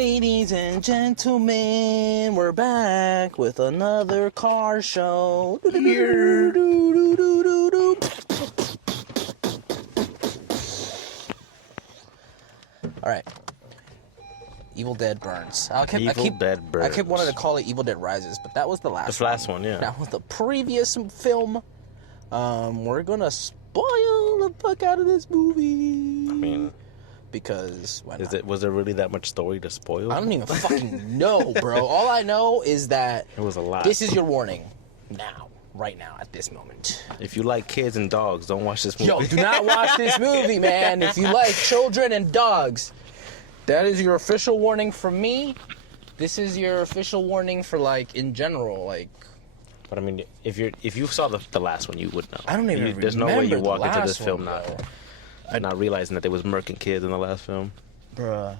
Ladies and gentlemen, we're back with another car show. All right. Evil Dead Burns. I kept wanting to call it Evil Dead Rises, but that was the last one. The last one, yeah. That was the previous film. We're gonna spoil the fuck out of this movie. I mean, because why not? Was there really that much story to spoil? I don't even fucking know, bro. All I know is that it was a lot. This is your warning now, right now, at this moment. If you like kids and dogs, don't watch this movie. Yo, do not watch this movie, man. If you like children and dogs, that is your official warning from me. This is your official warning for, like, in general, like. But I mean, if you saw the last one, you would know. I don't even remember. There's no way you walk into this one, film not realizing that they was murking kids in the last film. Bruh.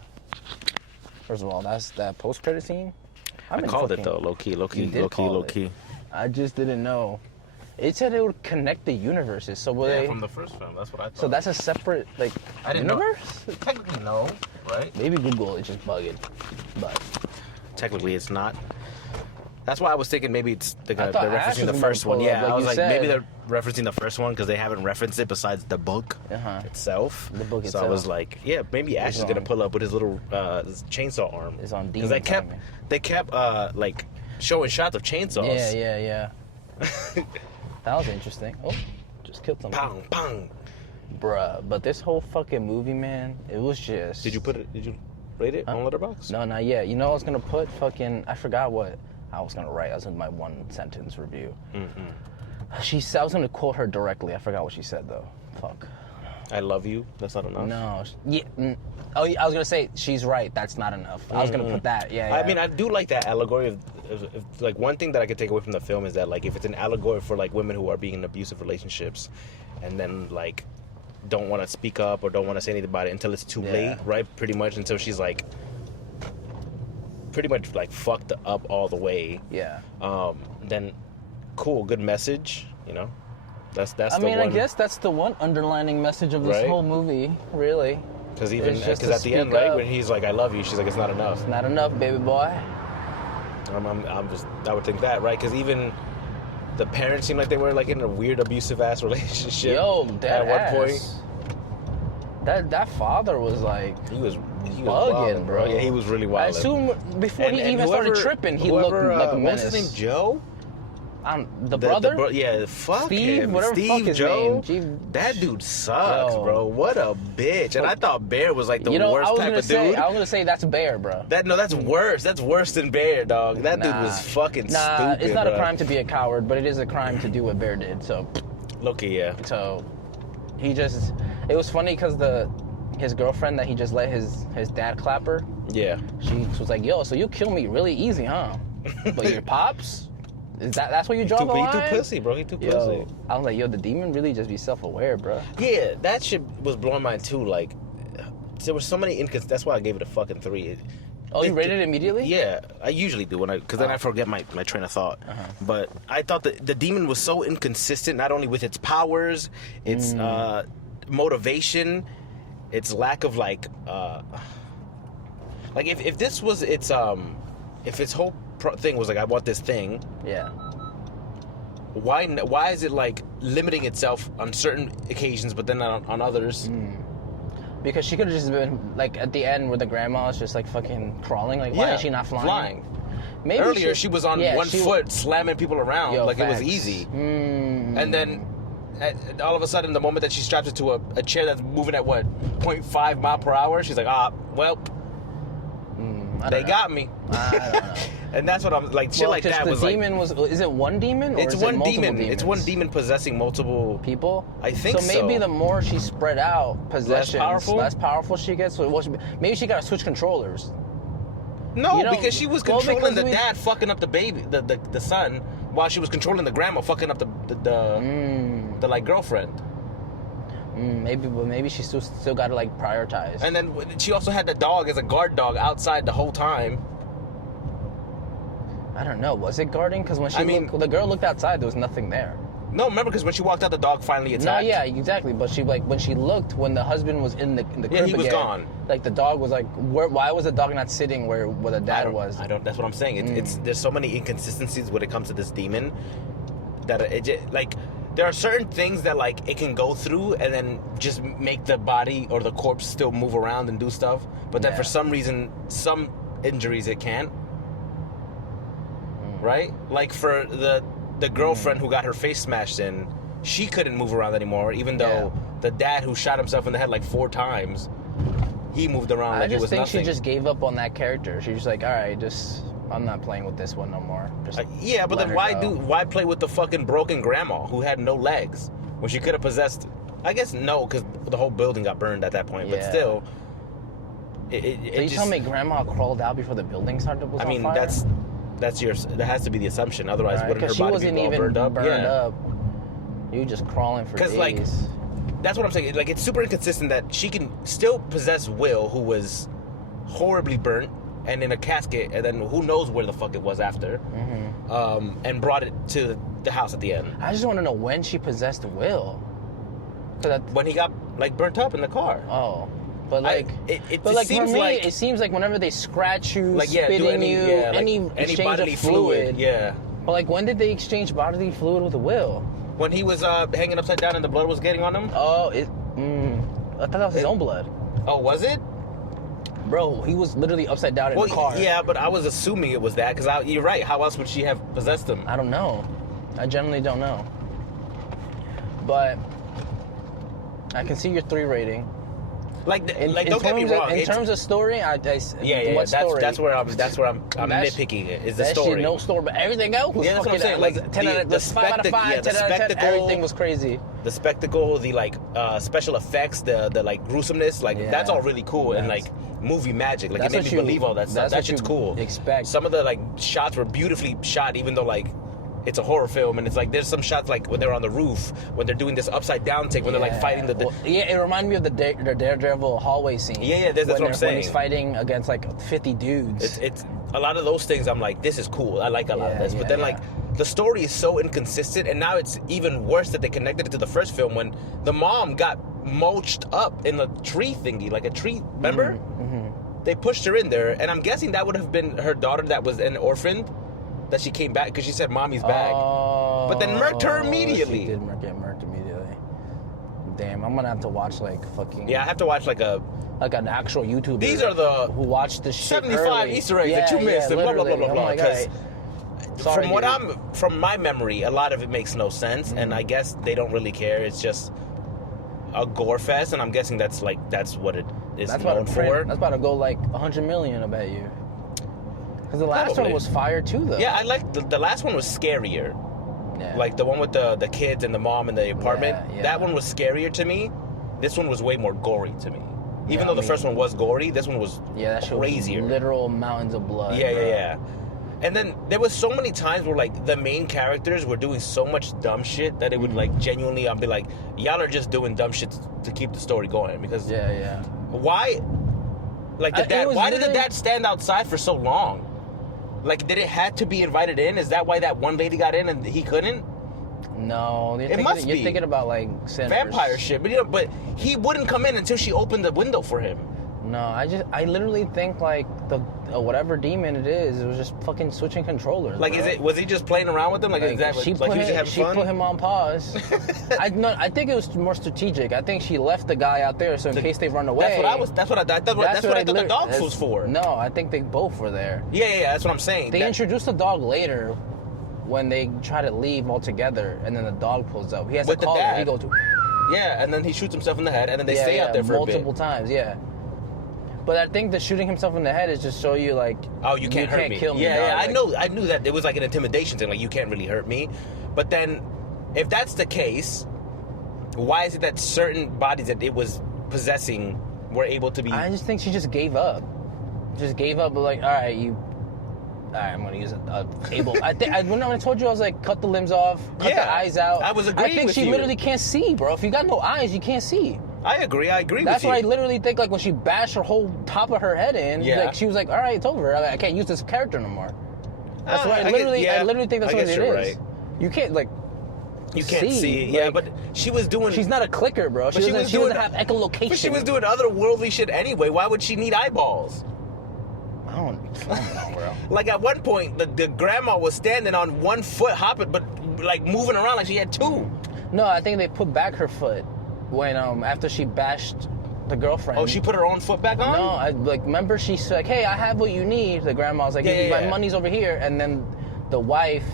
First of all, that's that post-credit scene. I called it though, low key. I just didn't know. It said it would connect the universes. So from the first film, that's what I thought. So that's a separate I didn't universe? Know. Technically no, right? Maybe Google is just bugging, but technically it's not. That's why I was thinking maybe they're referencing the was first one. Yeah, like I was like, said. maybe they're referencing the first one because they haven't referenced it besides the book itself. The book so itself. I was like, yeah, maybe Ash is gonna pull up with his little his chainsaw arm. It's on Demon. Because they kept like showing shots of chainsaws. Yeah. That was interesting. Oh, just killed something. Pong, pong. Bruh, but this whole fucking movie, man, it was just. Did you rate it on Letterboxd? No, not yet. You know, I was gonna put I forgot what I was gonna write. I was in my one sentence review. Mm-hmm. I was gonna quote her directly. I forgot what she said though. Fuck. I love you. That's not enough. No. Yeah. Oh, I was gonna say she's right. That's not enough. I was gonna put that. Yeah. I mean, I do like that allegory of like one thing that I could take away from the film is that like if it's an allegory for like women who are being in abusive relationships, and then like don't want to speak up or don't want to say anything about it until it's too late, right? Pretty much until she's like. Pretty much like fucked up all the way. Yeah. Then, cool, good message. You know, that's. I mean, I guess that's the one underlining message of this whole movie, really. Because at the end, right, when he's like, "I love you," she's like, "It's not enough." It's not enough, baby boy. I would think that, right? Because even the parents seem like they were like in a weird abusive ass relationship. Yo, at one point. That father was like he was bugging, wilding, bro. Yeah, he was really wild. I assume before he even started tripping, he looked like a menace. What's his name? Joe? The brother? Fuck Steve, him. whatever Steve, fuck his Joe. name. That dude sucks, bro. What a bitch. And I thought Bear was like the worst type of dude. I was gonna say that's Bear, bro. That's worse. That's worse than Bear, dog. That dude was fucking stupid. It's not a crime to be a coward, but it is a crime to do what Bear did. So, Loki, yeah. So, it was funny because his girlfriend that he just let his dad clap her. Yeah. She was like, "Yo, so you kill me really easy, huh? But your pops, that's what you draw the line?" He too pussy, bro. He too pussy. I was like, "Yo, the demon really just be self-aware, bro." Yeah, that shit was blowing mine too. Like, there were so many that's why I gave it a fucking 3. You rated it immediately? Yeah, I usually do because then I forget my train of thought. But I thought that the demon was so inconsistent, not only with its powers, its motivation. Its lack of like if this was its if its whole thing was like I want this thing, why is it like limiting itself on certain occasions but then on others? Because she could have just been like at the end where the grandma was just like fucking crawling, like why is she not flying? Maybe earlier she was on one foot slamming people around like facts. It was easy, and then all of a sudden, the moment that she straps it to a chair that's moving at 0.5 mile per hour, she's like, they got me. I don't know. And that's what I'm like. Shit like that was like. Is it one demon? Or it's is one it multiple demon. demons? It's one demon possessing multiple people. I think so. So maybe the more she spread out possessions, less powerful she gets. So maybe she got to switch controllers. No, because she was controlling the dad fucking up the baby, the son, while she was controlling the grandma fucking up the like girlfriend. Maybe she still got to like prioritize. And then she also had the dog as a guard dog outside the whole time. I don't know. Was it guarding? Because when the girl looked outside, there was nothing there. No, remember, because when she walked out, the dog finally attacked. No, yeah, exactly. But she when she looked, when the husband was in the crib he was again, gone. Like the dog was like, why was the dog not sitting where the dad was? I don't. That's what I'm saying. It's there's so many inconsistencies when it comes to this demon that like there are certain things that like it can go through and then just make the body or the corpse still move around and do stuff. But then for some reason, some injuries it can't. Right? Like for the girlfriend who got her face smashed in, she couldn't move around anymore, even though the dad who shot himself in the head like 4 times, he moved around like it was nothing. I just think she just gave up on that character. She's just like, all right, I'm not playing with this one no more. Yeah, but then why play with the fucking broken grandma who had no legs when she could have possessed? I guess no, because the whole building got burned at that point. But still, so you tell me grandma crawled out before the building started was on fire? that has to be the assumption. Otherwise, wouldn't her body be all burned up? Up. You just crawling for days. Like, that's what I'm saying. Like, it's super inconsistent that she can still possess Will, who was horribly burnt and in a casket, and then who knows where the fuck it was after, and brought it to the house at the end. I just want to know when she possessed Will. When he got like burnt up in the car. Oh. But like, for me, it seems like whenever they scratch you, like, spit in you, any exchange of fluid. Yeah. But like, when did they exchange bodily fluid with Will? When he was hanging upside down and the blood was getting on him. Oh, I thought that was his own blood. Oh, was it? Bro, he was literally upside down in the car. Yeah, but I was assuming it was that because you're right. How else would she have possessed him? I don't know. I generally don't know. But I can see your 3 rating. Like don't get me wrong. In terms of story, What story? That's where I'm nitpicking it. Is the story? Shit, no story, but everything else was that's what I'm saying. like Like 10 out of 5 out of 5, 10 out of 10. Everything was crazy. The spectacle, the like special effects, the like gruesomeness, like that's all really cool and like movie magic. Like it made me believe all that stuff. That shit's cool. Expect some of the like shots were beautifully shot, even though like it's a horror film, and it's like there's some shots like when they're on the roof, when they're doing this upside down take, when they're like fighting the it reminded me of the Daredevil hallway scene. That's what I'm saying. When he's fighting against like 50 dudes. It's a lot of those things. I'm like, this is cool. I like a lot of this, but then like the story is so inconsistent, and now it's even worse that they connected it to the first film when the mom got mulched up in a tree thingy, like a tree. Remember? They pushed her in there, and I'm guessing that would have been her daughter that was an orphan. That she came back because she said mommy's back, but then murked her immediately. She did get murked immediately. Damn, I'm gonna have to watch like fucking. Yeah, I have to watch like an actual YouTuber. These are the who watched the shit 75 early. Easter eggs that you missed, and blah blah blah blah blah. Because from my memory, a lot of it makes no sense, and I guess they don't really care. It's just a gore fest, and I'm guessing that's what it is known for. That's about to go like 100 million, I bet you. Because the last one was fire too, though. Yeah, I like the last one was scarier. Yeah. Like the one with the kids and the mom in the apartment. Yeah. That one was scarier to me. This one was way more gory to me. Even though the first one was gory, this one was that crazier. Was literal mountains of blood. Yeah. And then there was so many times where like the main characters were doing so much dumb shit that it would like genuinely, I'd be like, y'all are just doing dumb shit to keep the story going because why? Like why did the dad stand outside for so long? Like, did it have to be invited in? Is that why that one lady got in and he couldn't? No, you're thinking about like vampire shit. But he wouldn't come in until she opened the window for him. No, I literally think like the whatever demon it was just fucking switching controllers. Like, was he just playing around with them? Like exactly. She put him on pause. I think it was more strategic. I think she left the guy out there so in case they run away. That's what I thought the dog was for. No, I think they both were there. Yeah, that's what I'm saying. They introduced the dog later when they try to leave altogether, and then the dog pulls up. He has to call him. He goes. Yeah, and then he shoots himself in the head, and then they stay out there for multiple times. Yeah. But I think the shooting himself in the head is just show you like, oh, you can't hurt me. Kill me. Yeah, I knew that it was like an intimidation thing, like you can't really hurt me. But then, if that's the case, why is it that certain bodies that it was possessing were able to be? I just think she just gave up. Like, all right, I'm gonna use able. When I told you, I was like, cut the limbs off, cut the eyes out. I was agreeing with you. I think she literally can't see, bro. If you got no eyes, you can't see. I agree with you. That's what I literally think, like, when she bashed her whole top of her head in, like, she was like, all right, it's over. I can't use this character no more. That's what I literally think that's what it is. Right. You can't, like, You can't see. Yeah, like, but she was doing. She's not a clicker, bro. She doesn't have echolocation. But she was doing otherworldly shit anyway. Why would she need eyeballs? I don't know, bro. Like at one point, the grandma was standing on one foot, hopping, but like moving around like she had two. No, I think they put back her foot when after she bashed the girlfriend. Oh, she put her own foot back on? No, remember she's like, hey, I have what you need. The grandma's like, my money's over here, and then the wife,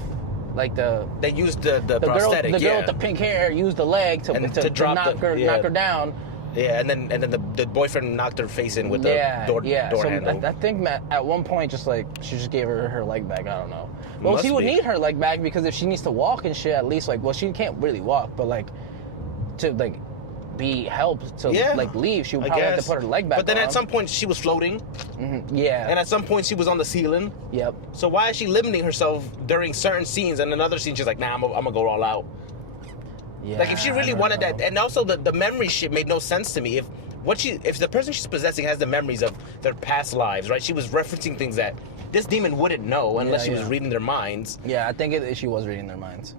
like they used the prosthetic. The girl with the pink hair used the leg to knock her down. Yeah, and then the boyfriend knocked her face in with the door handle. I think at one point, just like she just gave her leg back. I don't know. Well, she would need her leg back because if she needs to walk and shit, at least she can't really walk, but like to like be helped to like leave, she would probably have to put her leg back. But then at some point she was floating. Mm-hmm. Yeah. And at some point she was on the ceiling. Yep. So why is she limiting herself during certain scenes, and another scene she's like, nah, I'm gonna go all out. Yeah, like if she really wanted that, and also the memory shit made no sense to me. If the person she's possessing has the memories of their past lives, right? She was referencing things that this demon wouldn't know unless she was reading their minds. Yeah, I think she was reading their minds.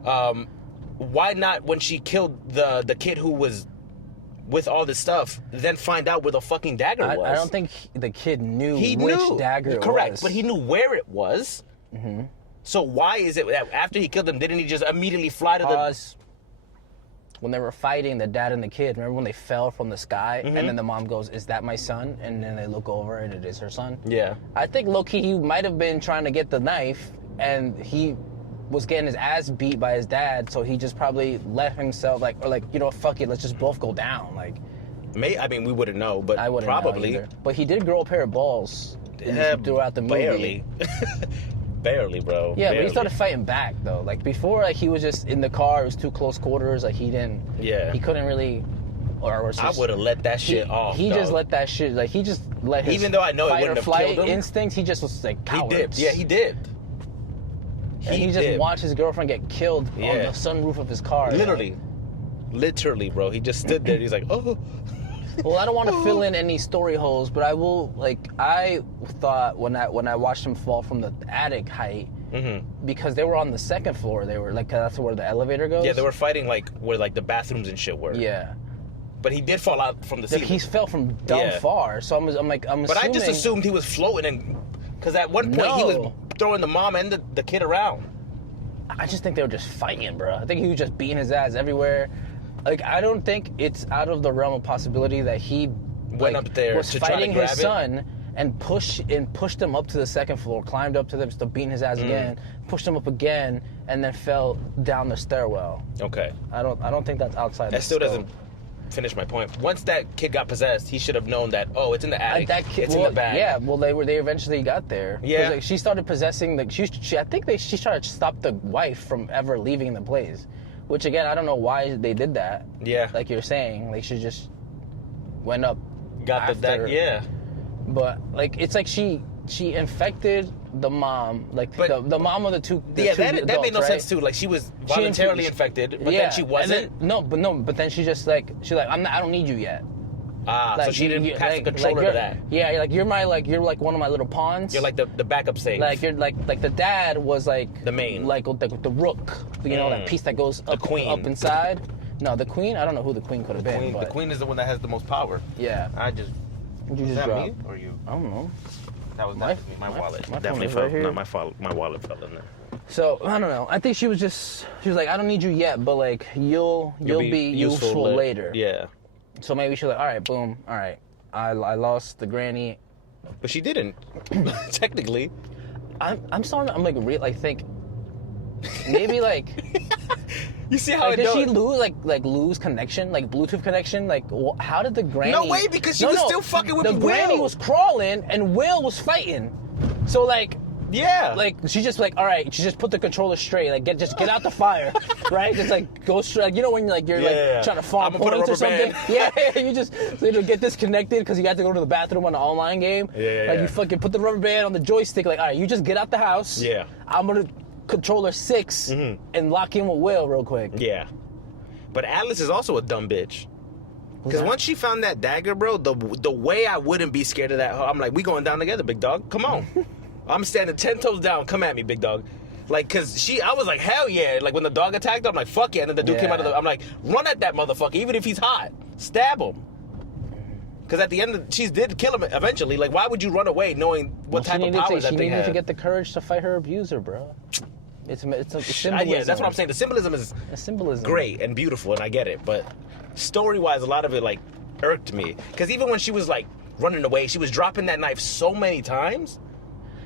Why not when she killed the kid who was with all this stuff, then find out where the fucking dagger was? I don't think the kid knew which dagger it was. Correct, but he knew where it was. Mm-hmm. So why is it that after he killed them, didn't he just immediately fly to the... When they were fighting, the dad and the kid, remember when they fell from the sky? Mm-hmm. And then the mom goes, is that my son? And then they look over and it is her son. Yeah. I think low-key he might have been trying to get the knife and he was getting his ass beat by his dad, so he just probably let himself, fuck it, let's just both go down. I mean, we wouldn't know, but I wouldn't probably. Know either. But he did grow a pair of balls throughout the movie. Barely. Barely, bro. Yeah, barely. But he started fighting back though. Like before, he was just in the car. It was too close quarters. Like he didn't. Yeah. He couldn't really. Or I would have let that shit off. He just let that shit. Like he just let his. Even though I know it wouldn't have killed him. Instincts. He just was like cowards. He did. Yeah, he did. He just watched his girlfriend get killed on the sunroof of his car. Literally, bro. He just stood there. He's like, oh. Well, I don't want to fill in any story holes, but I will. I thought when I watched him fall from the attic height, because they were on the second floor. They were that's where the elevator goes. Yeah, they were fighting where the bathrooms and shit were. Yeah. But he did fall out from the ceiling. He fell from dumb far, so I'm assuming. But I just assumed he was floating, because at one point he was throwing the mom and the kid around. I just think they were just fighting, bro. I think he was just beating his ass everywhere. I don't think it's out of the realm of possibility that he went up there was to fighting try to grab his son and pushed him up to the second floor, climbed up to them, still beating his ass again, pushed him up again, and then fell down the stairwell. Okay. I don't think that's outside. That still doesn't finish my point. Once that kid got possessed, he should have known that. Oh, it's in the attic. It's in the bag. Yeah. Well, they eventually got there. Yeah. She started possessing I think she tried to stop the wife from ever leaving the place. Which again, I don't know why they did that. Yeah. Like you're saying, she just went up. Got after. Yeah. But it's like she infected the mom, the mom of the two. That made no sense too. Like she was voluntarily infected, but then she wasn't. But then she's like I don't need you yet. So she didn't pass the controller to that. Yeah, you're one of my little pawns. You're like the backup safe. You're like the dad was the main, the rook. That piece that goes up, the queen. Up inside. No, the queen. I don't know who the queen could have been. The queen is the one that has the most power. Yeah. Did you just drop? Me or you? I don't know. That was my wallet. Definitely fell. No, my wallet fell in there. So I don't know. I think she was like, I don't need you yet, but you'll be useful later. Yeah. So maybe she's like, all right, boom, all right. I lost the granny. But she didn't. Technically. I'm starting to think maybe you see how did she lose connection, Bluetooth connection? How did the granny? No way, because she was still fucking with Will. The granny was crawling and Will was fighting. So yeah. She just all right, she just put the controller straight. Get out the fire. Right? Just go straight. When you're trying to farm points or something. Yeah, you just get disconnected because you got to go to the bathroom on an online game. Yeah. You fucking put the rubber band on the joystick, all right, you just get out the house. Yeah. I'm gonna controller 6 and lock in with Will real quick. Yeah. But Alice is also a dumb bitch. Because once she found that dagger, bro, the way I wouldn't be scared of that, I'm like, we going down together, big dog. Come on. I'm standing 10 toes down. Come at me, big dog. Like, cause I was like, hell yeah. Like when the dog attacked her, I'm like, fuck yeah. And then the dude came out of I'm like, run at that motherfucker, even if he's hot. Stab him. Cause at the end, she did kill him eventually. Like, why would you run away knowing what type of power that thing had? She needed to get the courage to fight her abuser, bro. It's symbolism. Yeah, that's what I'm saying. The symbolism is great and beautiful, and I get it. But story-wise, a lot of it like irked me. Cause even when she was like running away, she was dropping that knife so many times.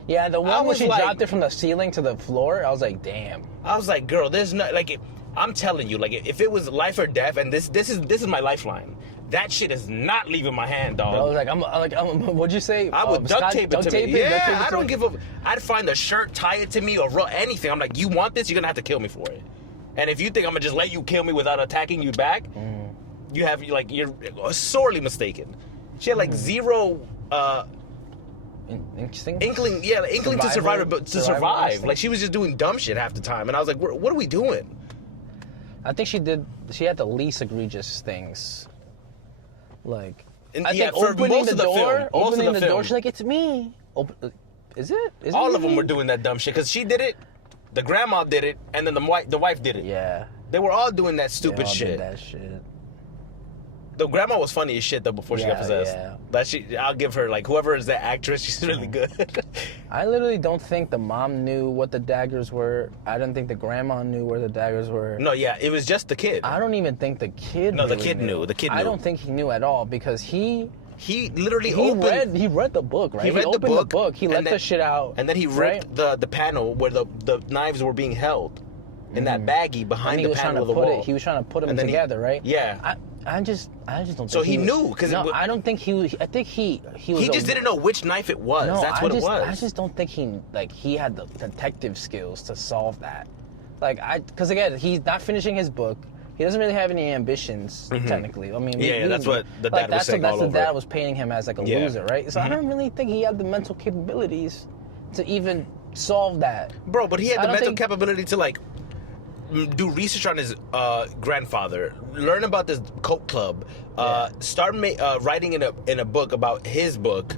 Yeah, the one when she dropped it from the ceiling to the floor, I was like, damn. I was like, girl, there's no like. I'm telling you, like, if it was life or death, and this is my lifeline. That shit is not leaving my hand, dog. Bro, what'd you say? I would duct tape it to me. Yeah, I don't give a. I'd find a shirt, tie it to me, or anything. I'm like, you want this? You're gonna have to kill me for it. And if you think I'm gonna just let you kill me without attacking you back, you're sorely mistaken. She had like zero. Inkling to survive. Like she was just doing dumb shit half the time, and I was like, what are we doing? I think she had the least egregious things. Like, I think opening the door, she's like, it's me. Is it? All of them were doing that dumb shit because she did it, the grandma did it, and then the wife did it. Yeah, they were all doing that stupid shit. Did that shit. The grandma was funny as shit though before she got possessed. Yeah. I'll give her, like, whoever is that actress, she's really good. I literally don't think the mom knew what the daggers were. I don't think the grandma knew where the daggers were. No, yeah, it was just the kid. I don't even think the kid. No, the kid knew. The kid knew. I don't think he knew at all because he literally opened. He read the book, right? He opened the book. He let the shit out, and then he ripped the panel where the knives were being held in that baggie behind the panel of the wall. He was trying to put them together, right? Yeah. I just don't think so he knew because I don't think I think he just didn't know which knife it was. No, that's what it was. I just don't think he had the detective skills to solve that. Because again, he's not finishing his book. He doesn't really have any ambitions technically. I mean, that's what the dad was saying all over. That's the dad was painting him as like a loser, right? So I don't really think he had the mental capabilities to even solve that. Bro, but he had the mental capability to like do research on his grandfather, learn about this cult club, start writing in a book about his book.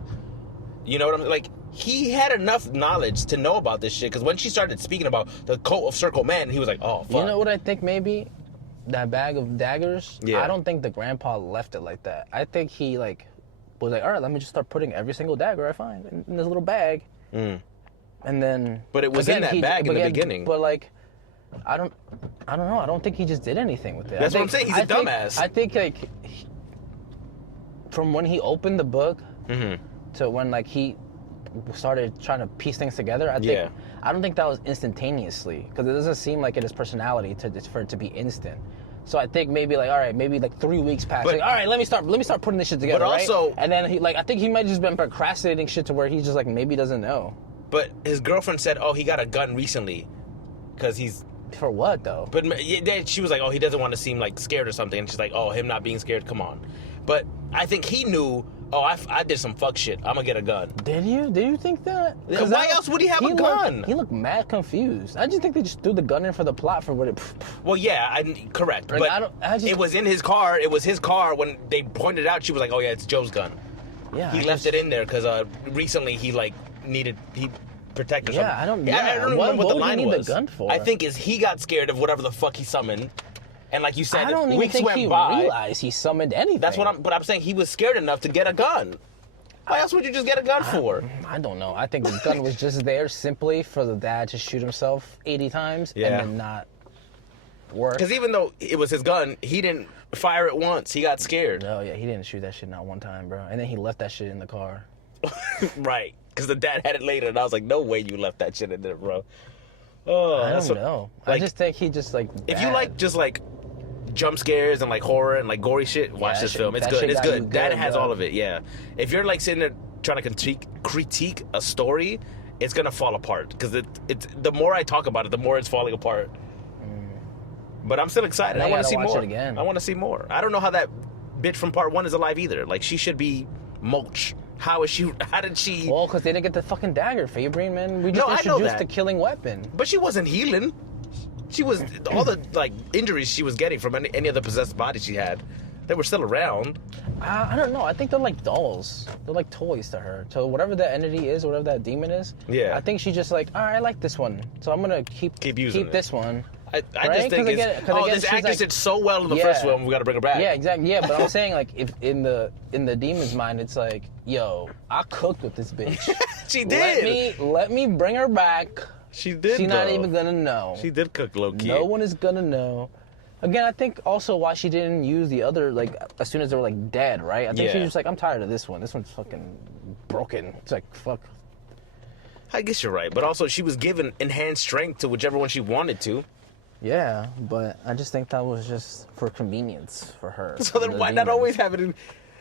You know what I mean? Like, he had enough knowledge to know about this shit, because when she started speaking about the cult of Circle Man, he was like, oh, fuck. You know what I think maybe? That bag of daggers, I don't think the grandpa left it like that. I think he, like, was like, all right, let me just start putting every single dagger I find in this little bag. And then... But it was in that bag in the beginning. But, like... I don't know. I don't think he just did anything with it. That's what I'm saying. He's a dumbass. I think like from when he opened the book to when like he started trying to piece things together. I don't think that was instantaneously, because it doesn't seem like it is personality for it to be instant. So I think maybe like, all right, maybe like 3 weeks passed. Like, all right, let me start putting this shit together. But also, right? And then I think he might have just been procrastinating shit to where he's just like maybe doesn't know. But his girlfriend said, oh, he got a gun recently, because he's. For what, though? But she was like, oh, he doesn't want to seem, like, scared or something. And she's like, oh, him not being scared, come on. But I think he knew, oh, I did some fuck shit. I'm going to get a gun. Did you think that? Why else would he have a gun? He looked mad confused. I just think they just threw the gun in for the plot for what it... Well, yeah, correct. Like, but it was in his car. It was his car. When they pointed it out, she was like, oh, yeah, it's Joe's gun. Yeah, he left it in there because recently he, like, needed... protect or something. I don't remember what the line was. The gun for? I think he got scared of whatever the fuck he summoned, and like you said, I don't even weeks think went he by. realized he summoned anything. That's what I'm saying. He was scared enough to get a gun. Why else would you just get a gun for? I don't know. I think the gun was just there simply for the dad to shoot himself 80 times and then not work. Because even though it was his gun, he didn't fire it once. He got scared. Oh yeah, he didn't shoot that shit not one time, bro. And then he left that shit in the car. Right. Because the dad had it later, and I was like, no way you left that shit in there, bro. Oh, I don't know. Like, I just think he just, like, if you like, just, like, jump scares and, like, horror and, like, gory shit, watch this film. It's good. It's good. Dad has all of it, yeah. If you're, like, sitting there trying to critique a story, it's going to fall apart. Because it's the more I talk about it, the more it's falling apart. But I'm still excited. I want to see more. I want to see more. I don't know how that bitch from part 1 is alive either. Like, she should be mulch. How did she... Well, because they didn't get the fucking dagger, Fabrine, man. We just introduced the killing weapon. But she wasn't healing. She was... all the, like, injuries she was getting from any of the possessed bodies she had. They were still around. I don't know. I think they're like dolls. They're like toys to her. So whatever that entity is, whatever that demon is. Yeah. I think she's just like, all right, I like this one, so I'm gonna keep this one. I just think this actress did so well in the first one. We got to bring her back. Yeah, exactly. Yeah, but I'm saying like if in the demon's mind, it's like, yo, I cooked with this bitch. She did. Let me bring her back. She did. She's not even gonna know. She did cook low key. No one is gonna know. Again, I think also why she didn't use the other, like, as soon as they were, like, dead, right? I think she was just like, I'm tired of this one. This one's fucking broken. It's like, fuck. I guess you're right. But also, she was given enhanced strength to whichever one she wanted to. Yeah, but I just think that was just for convenience for her. So then why not always have it in...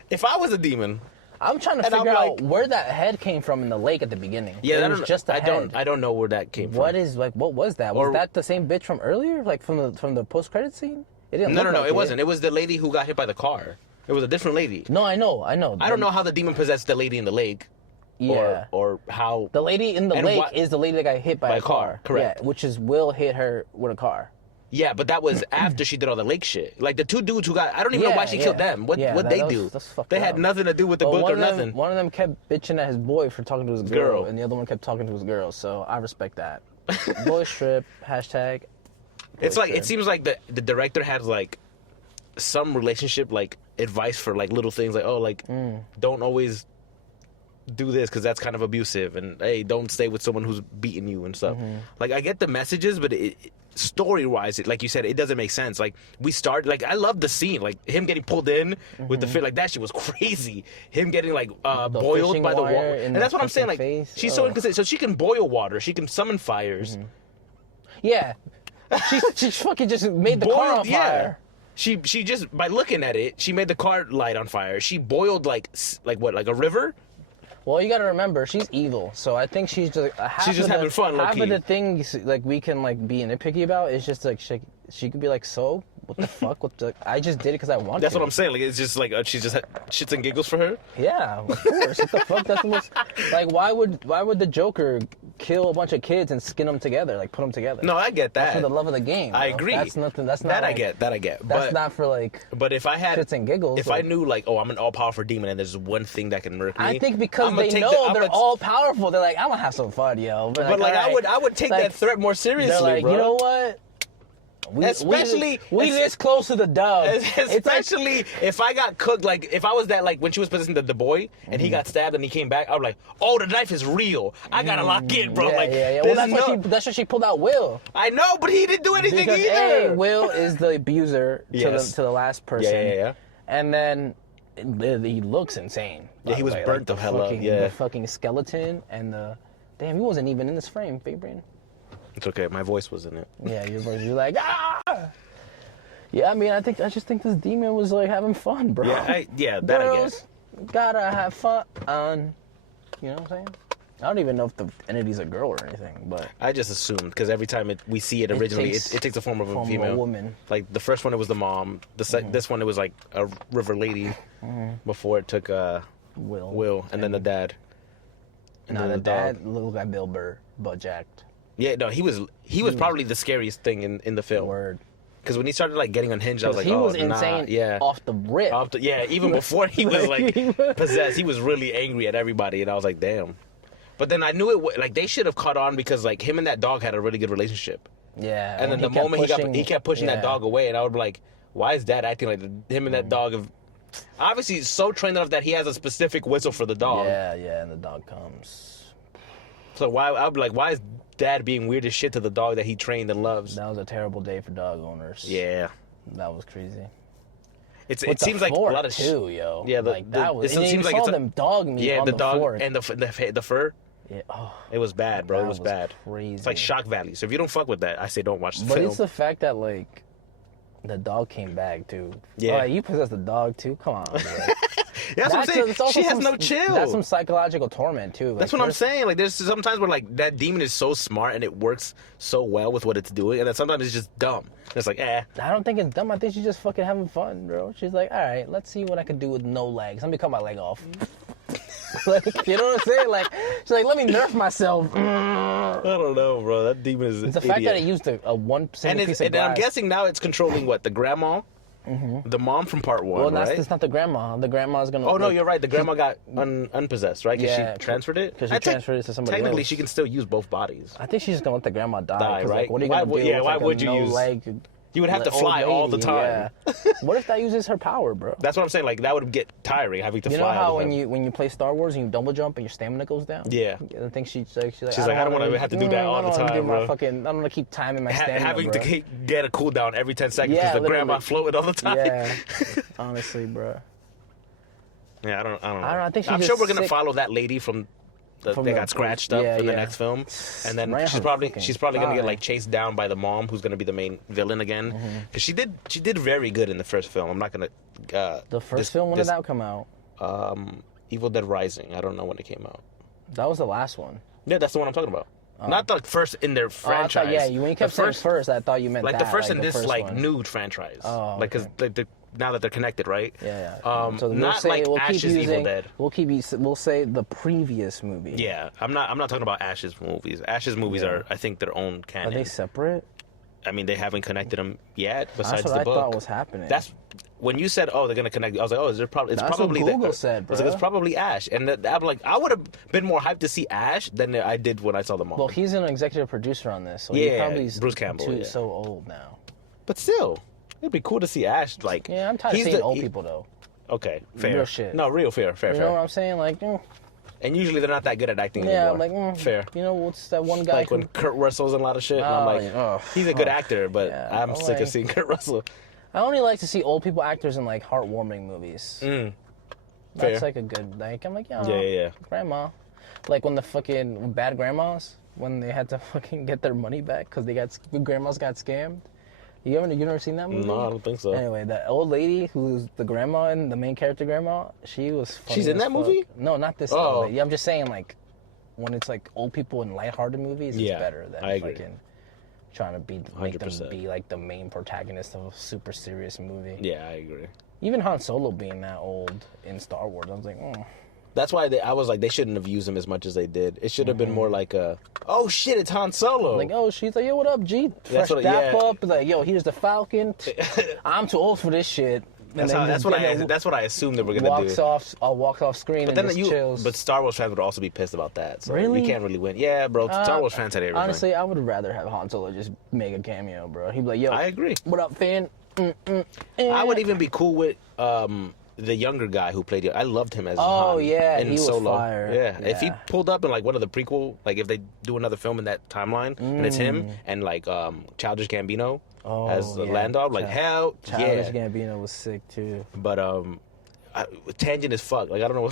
If I was a demon... I'm trying to figure out where that head came from in the lake at the beginning. Yeah, it was just a head. I don't know where that came from. What was that? Was that the same bitch from earlier, like from the post-credit scene? It didn't No, it wasn't. It was the lady who got hit by the car. It was a different lady. No, I know. I don't know how the demon possessed the lady in the lake. Yeah. Or how... The lady in the lake is the lady that got hit by a car. Correct. Yeah, which is Will hit her with a car. Yeah, but that was after she did all the lake shit. Like, the two dudes who got... I don't even know why she killed them. What they do? They had nothing to do with the book or nothing. One of them kept bitching at his boy for talking to his girl, and the other one kept talking to his girl, so I respect that. Boy strip, hashtag. It's like, it seems like the director had, like, some relationship, like, advice for, like, little things. Like, oh, like, don't always do this because that's kind of abusive. And, hey, don't stay with someone who's beating you and stuff. Like, I get the messages, but story-wise, like you said, it doesn't make sense. Like, like, I love the scene, like him getting pulled in with the fit, like that shit was crazy. Him getting like boiled by the water, and that's what I'm saying. Like, she's so inconsistent. So she can boil water, she can summon fires. Yeah, she fucking just made the car on fire. She just, by looking at it, she made the car light on fire. She boiled like what, like a river. Well, you gotta remember, she's evil, so I think she's just having fun. Half of the things like we can like be nitpicky about is just like she could be like, so what the fuck? I just did it because I wanted. That's what I'm saying. Like, it's just like she just had shits and giggles for her. Yeah, of course. What the fuck? That's the most like. Why would the Joker kill a bunch of kids and skin them together, like put them together? No, I get that. That's for the love of the game. I agree. That's nothing. That's not that. Like, I get. That's not for like. But if I had shits and giggles, if I knew like, oh, I'm an all-powerful demon and there's one thing that can murk me, I think because they know they're all powerful, they're like, I'm gonna have some fun, yo. But like, I would take that threat more seriously. They're like, bro. You know what? We this close to the dub. Especially like, if I got cooked, like if I was that, like when she was possessing the boy and he got stabbed and he came back, I was like, oh, the knife is real. I gotta lock in, bro. Yeah. Well, that's why she pulled out Will. I know, but he didn't do anything because, either. Will is the abuser to the last person. Yeah. And then he looks insane. Yeah, he was burnt the hell up. Yeah, the fucking skeleton and the damn, he wasn't even in this frame, Fabian. It's okay. My voice was in it. Yeah, your voice. You're like, ah. Yeah, I mean, I just think this demon was like having fun, bro. Yeah, that Girls, I guess. Gotta have fun. You know what I'm saying? I don't even know if the entity's a girl or anything, but I just assumed because every time we see it originally, it takes the form of a female, a woman. Like the first one, it was the mom. This one, it was like a river lady. Before it took Will, and then the dad. And then the dad looked like Bill Burr, butt jacked. Yeah, no, he was probably the scariest thing in the film. Word. Because when he started like getting unhinged, I was like, he was insane. Yeah, off the rip. Even before he was like possessed, he was really angry at everybody, and I was like, damn. But then I knew it. Like they should have caught on because like him and that dog had a really good relationship. Yeah. And then the moment he kept pushing that dog away, and I would be like, why is Dad acting like him and that dog have? Obviously, he's so trained enough that he has a specific whistle for the dog. Yeah, and the dog comes. So I'd be like, why is Dad being weird as shit to the dog that he trained and loves? That was a terrible day for dog owners. Yeah. That was crazy. It seems like a lot of too, yo. Yeah, that was. It seems like them dog meat on the dog fork. And the fur. Yeah. Oh, it was bad, bro. It was bad. Crazy. It's like shock value. So if you don't fuck with that, I say don't watch the film. But it's the fact that like the dog came back too. Yeah. Like, you possessed the dog too. Come on. That's what I'm saying. She has no chill. That's some psychological torment too. Like, that's what I'm saying. Like there's sometimes where like that demon is so smart and it works so well with what it's doing, and then sometimes it's just dumb. It's like, eh. I don't think it's dumb. I think she's just fucking having fun, bro. She's like, all right, let's see what I can do with no legs. Let me cut my leg off. Like, you know what I'm saying? Like, she's like, let me nerf myself. I don't know, bro. That demon is the fact that it used a one single piece of glass. And I'm guessing now it's controlling what, the grandma? The mom from part 1, Well, right? that's not the grandma. The grandma's gonna. Oh no, you're right. The grandma got unpossessed, right? Because she transferred it. Because she transferred it to somebody Technically, else. she can still use both bodies. I think she's just gonna let the grandma die. Die, right? Like, what are you Why gonna would- do? yeah, with, why like, would a you use- leg, You would have to old fly all the lady? time. Yeah. What if that uses her power, bro? That's what I'm saying. Like that would get tiring having to You fly. know how all the time. when you play Star Wars and you double jump and your stamina goes down? Yeah. I think she's like, I don't want to have to do that all the time, bro. I don't want to keep timing my stamina, Having bro. to get a cooldown every 10 seconds because Yeah, the grandma literally. floated all the time. Yeah. Honestly, bro. Yeah, I don't know. I think I'm she's sure we're just gonna sick. follow that lady from. They the- got scratched up yeah, in the yeah. next film, and then Right, she's her probably fucking gonna get thigh. like chased down by the mom, who's gonna be the main villain again. Mm-hmm. Because she did very good in the first film. I'm not gonna. The first film, when did that come out? Evil Dead Rising. I don't know when it came out. That was the last one. Yeah, that's the one I'm talking about. Not the first in their Oh, I franchise. thought, when you kept saying first, I thought you meant like that, the first in the this first like one. nude franchise. Oh, like because now that they're connected, right? Yeah. So not like Ash's Evil Dead. We'll say the previous movie. Yeah, I'm not talking about Ash's movies. Ash's movies are, I think, their own Are canon. they separate? I mean, they haven't connected them yet. Besides That's what the I book, thought was happening. That's when you said, "Oh, they're gonna connect." I was like, "Oh, is there probably?" It's That's probably what Google said, I was bro. like, it's probably Ash, and I'm like, I would have been more hyped to see Ash than I did when I saw the mom. Well, he's an executive producer on this, so Yeah, he probably Bruce Campbell, yeah. so old now. But still, it'd be cool to see Ash. Like, Yeah, I'm tired of he's seeing old people though. Okay, fair. Real shit. No, real fair. You know what I'm saying? Like, And usually they're not that good at acting yeah, anymore. I'm like, fair. You know what's that one guy? Like when Kurt Russell's in a lot of shit, and I'm like, he's a good actor, but Yeah, I'm sick like- of seeing Kurt Russell. I only like to see old people actors in like heartwarming movies. Fair. That's like a good like. I'm like, Yeah. grandma. Like when the fucking bad grandmas when they had to fucking get their money back because the grandmas got scammed. You never seen that movie? No, I don't think so. Anyway, the old lady who's the grandma and the main character grandma, she was funny She's in as that fuck. movie? No, not this. Oh. Lady. I'm just saying like when it's like old people in lighthearted movies, it's Yeah, better than I agree. fucking trying to make them 100%. be like the main protagonist of a super serious movie. Yeah, I agree. Even Han Solo being that old in Star Wars, I was like, That's why I was like, they shouldn't have used him as much as they did. It should have been more like oh shit, it's Han Solo. like, oh, she's like, yo, what up, G? Fresh what- dap yeah. up. Like, yo, here's the Falcon. I'm too old for this shit. And That's what I assumed they were gonna do. Walks off screen But and then just chills. but Star Wars fans would also be pissed about that. So Really? we can't really win. Yeah, bro. Star Wars fans had everything. Honestly, I would rather have Han Solo just make a cameo, bro. He'd be like, yo, I agree. what up, fan? I would even be cool with the younger guy who played it. I loved him as Han yeah, in he was Solo. fire. Yeah. If he Yeah. pulled up in like one of the prequel, like if they do another film in that timeline and it's him and like Childish Gambino as Lando, I'm like hell Childish yeah. Gambino was sick too. But tangent is fuck. Like I don't know.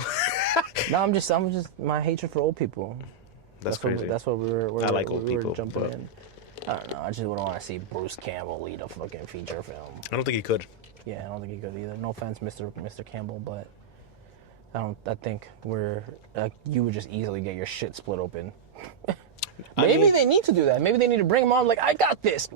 No, I'm just my hatred for old people. That's crazy. That's what we're I like old we were people, jumping but- in. I don't know. I just wouldn't want to see Bruce Campbell lead a fucking feature film. I don't think he could. Yeah, I don't think he could either. No offense, Mr. Campbell, but I think you would just easily get your shit split open. Maybe they need to do that. Maybe they need to bring him on. Like, I got this.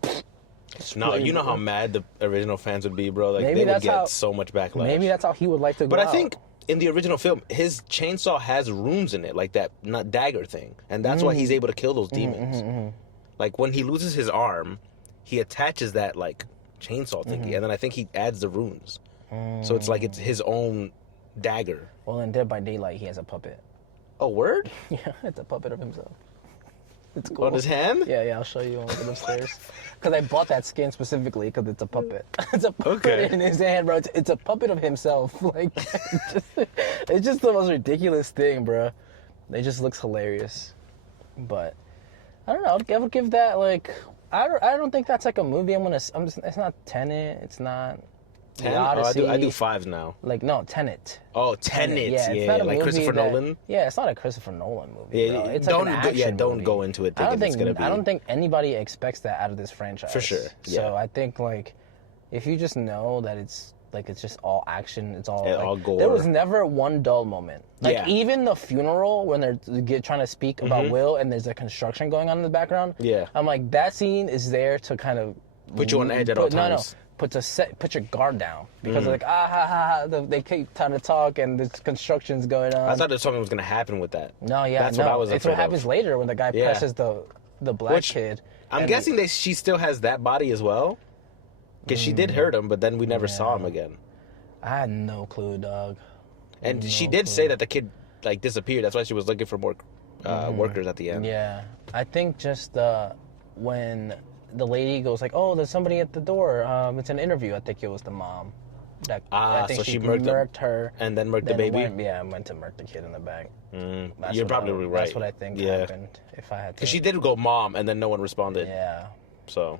No, you know how mad the original fans would be, bro. Like Maybe they would that's get how- so much backlash. Maybe that's how he would like to go. But I out. think in the original film, his chainsaw has runes in it, like that not dagger thing, and that's why he's able to kill those demons. Like when he loses his arm, he attaches that like chainsaw thingy, and then I think he adds the runes. So it's like it's his own dagger. Well, in Dead by Daylight, he has a puppet. Oh, word? Yeah, it's a puppet of himself. It's cool. On his hand? Yeah, I'll show you when we get upstairs. Because I bought that skin specifically because it's a puppet. It's a puppet Okay. in his hand, bro. It's a puppet of himself. Like, it's just the most ridiculous thing, bro. It just looks hilarious. But I don't know. I would give that like I don't think that's like a movie. It's not Tenet. It's not. 10? The Oh, Odyssey. I do 5s now. Like no, Tenet. Oh, Tenet. Yeah, Yeah, it's not a like movie Christopher that- Nolan. Yeah, it's not a Christopher Nolan movie. Yeah, bro. It's don't like an go- action yeah, don't movie. go into it I don't thinking it's think gonna be- I don't think anybody expects that out of this franchise. For sure, yeah. So I think like if you just know that it's just all action, it's all Yeah, like, all gore. There was never one dull moment. Like Yeah. even the funeral when they're trying to speak about Will and there's a construction going on in the background. Yeah. I'm like that scene is there to kind of Put you on edge at all times. No. Put your guard down because they're like they keep trying to talk and there's construction's going on. I thought there's something was gonna happen with that. No, yeah, That's no. what I was It's afraid what happens of. later when the guy Yeah. presses the black Which, kid. I'm and- guessing that she still has that body as well. Because she did hurt him, but then we never saw him again. I had no clue, dog. And she did say that the kid like disappeared. That's why she was looking for more workers at the end. Yeah, I think just when the lady goes like, "Oh, there's somebody at the door. It's an interview." I think it was the mom. I think so she murked her and then murked the baby. Went to murk the kid in the back. You're probably right. That's what I think happened. If I had to, because she did go mom, and then no one responded. Yeah. So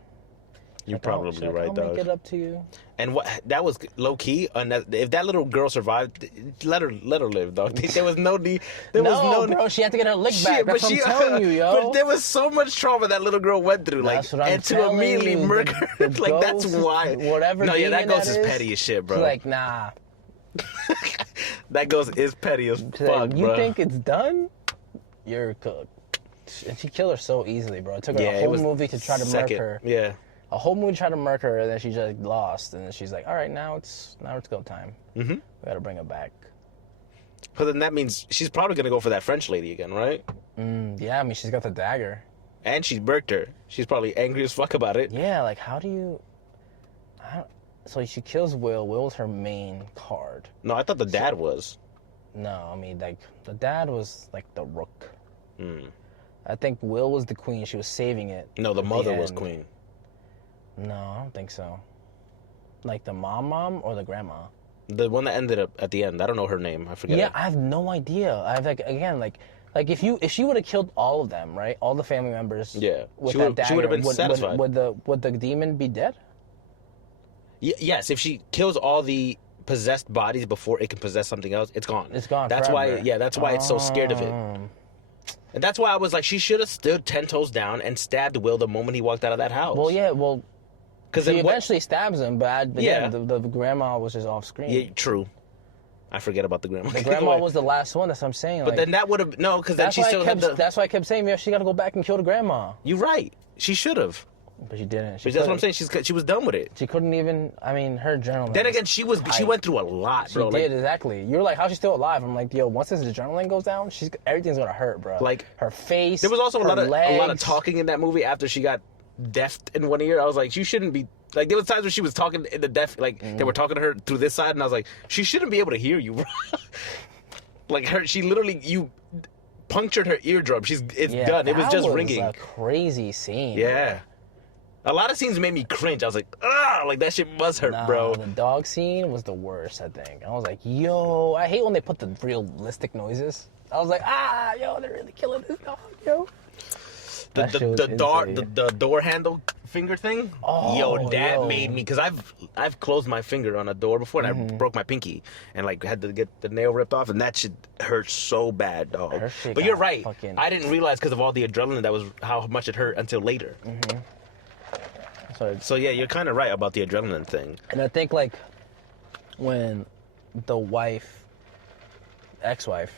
you're probably right, dog. I'll make it up to you. And what that was low key. If that little girl survived, let her live, dog. There was no need. Bro, she had to get her lick back. That's what I'm telling you, yo. But there was so much trauma that little girl went through, That's like, what I'm and to immediately murder her, like that's why. Whatever. No, yeah, that ghost is petty as shit, bro. She's like, nah. That ghost is petty as fuck, you bro. think it's done? You're cooked. And she killed her so easily, bro. It took her a whole movie to try to murk her. Yeah. A whole movie tried to murk her, and then she just lost. And then she's like, all right, now it's go time. Mm-hmm. We gotta bring her back. But then that means she's probably gonna go for that French lady again, right? Yeah, I mean, she's got the dagger. And she murked her. She's probably angry as fuck about it. Yeah, like, how do you... So she kills Will. Will's her main card. No, I thought the dad was. No, I mean, like, the dad was, like, the rook. I think Will was the queen. She was saving it. No, the mother was queen. No, I don't think so. Like the mom or the grandma? The one that ended up at the end. I don't know her name. I forget. Yeah, I have no idea. I have like if she would have killed all of them, right? All the family members. Yeah. With she that dagger, would have been satisfied. Would the demon be dead? Yes, if she kills all the possessed bodies before it can possess something else, it's gone. It's gone. That's forever. why. Yeah, that's why it's so scared of it. And that's why I was like, she should have stood 10 toes down and stabbed Will the moment he walked out of that house. Well, yeah, because he eventually stabs him, but the grandma was just off screen. Yeah, true. I forget about the grandma. The grandma was the last one. That's what I'm saying. But then that would have because then she still had That's why I kept saying, yeah, she got to go back and kill the grandma. You're right. She should have. But she didn't. That's what I'm saying. She was done with it. She couldn't even. I mean, her adrenaline. Then again, she went through a lot, bro. She did, exactly. You're like, how's she still alive? I'm like, yo, once this adrenaline goes down, everything's gonna hurt, bro. Like her face. There was also a lot legs. of talking in that movie after she got deafed in one ear. I was like, you shouldn't be. Like there was times where she was talking in the deaf, like they were talking to her through this side, and I was like, she shouldn't be able to hear you, bro. Like she literally you punctured her eardrum. It's done. It was just ringing. A crazy scene. Yeah. Bro. A lot of scenes made me cringe. I was like, like that shit must hurt, bro. The dog scene was the worst, I think. I was like, yo, I hate when they put the realistic noises. I was like, yo, they're really killing this dog, yo. The door handle finger thing. Oh, that made me, because I've closed my finger on a door before and I broke my pinky and like had to get the nail ripped off, and that shit hurt so bad, dog. But you're right. I didn't realize because of all the adrenaline that was how much it hurt until later. So yeah, you're kind of right about the adrenaline thing. And I think like when the ex-wife,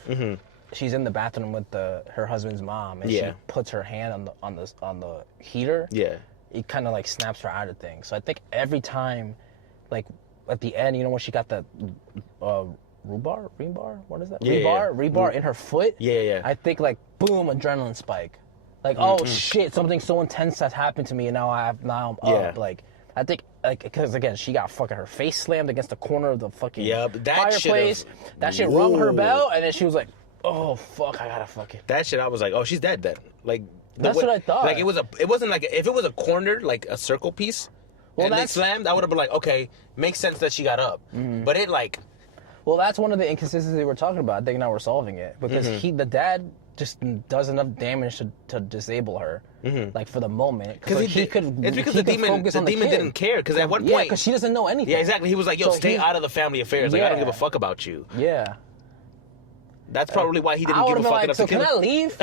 she's in the bathroom with her husband's mom, and she puts her hand on the heater. Yeah, it kind of like snaps her out of things. So I think every time, like at the end, when she got the rebar, what is that? Rebar in her foot. Yeah. I think like boom, adrenaline spike. Like, oh shit, something so intense has happened to me, and now I'm up. Like, I think, like, because again, she got her face slammed against the corner of the fucking fireplace. That shit rung her bell, and then she was like, oh fuck, I gotta fucking. That shit, I was like, oh, she's dead then. Like, that's what I thought. Like, it wasn't like, if it was a corner, like a circle piece, and it slammed, I would have been like, okay, makes sense that she got up. But it like. Well, that's one of the inconsistencies we're talking about. I think now we're solving it because the dad just does enough damage to disable her, like for the moment. Because it's because the demon didn't care. Because at one point, because she doesn't know anything. Yeah, exactly. He was like, "Yo, stay out of the family affairs. Like I don't give a fuck about you." Yeah. That's probably why he didn't give a fuck enough to kill her. Can I leave?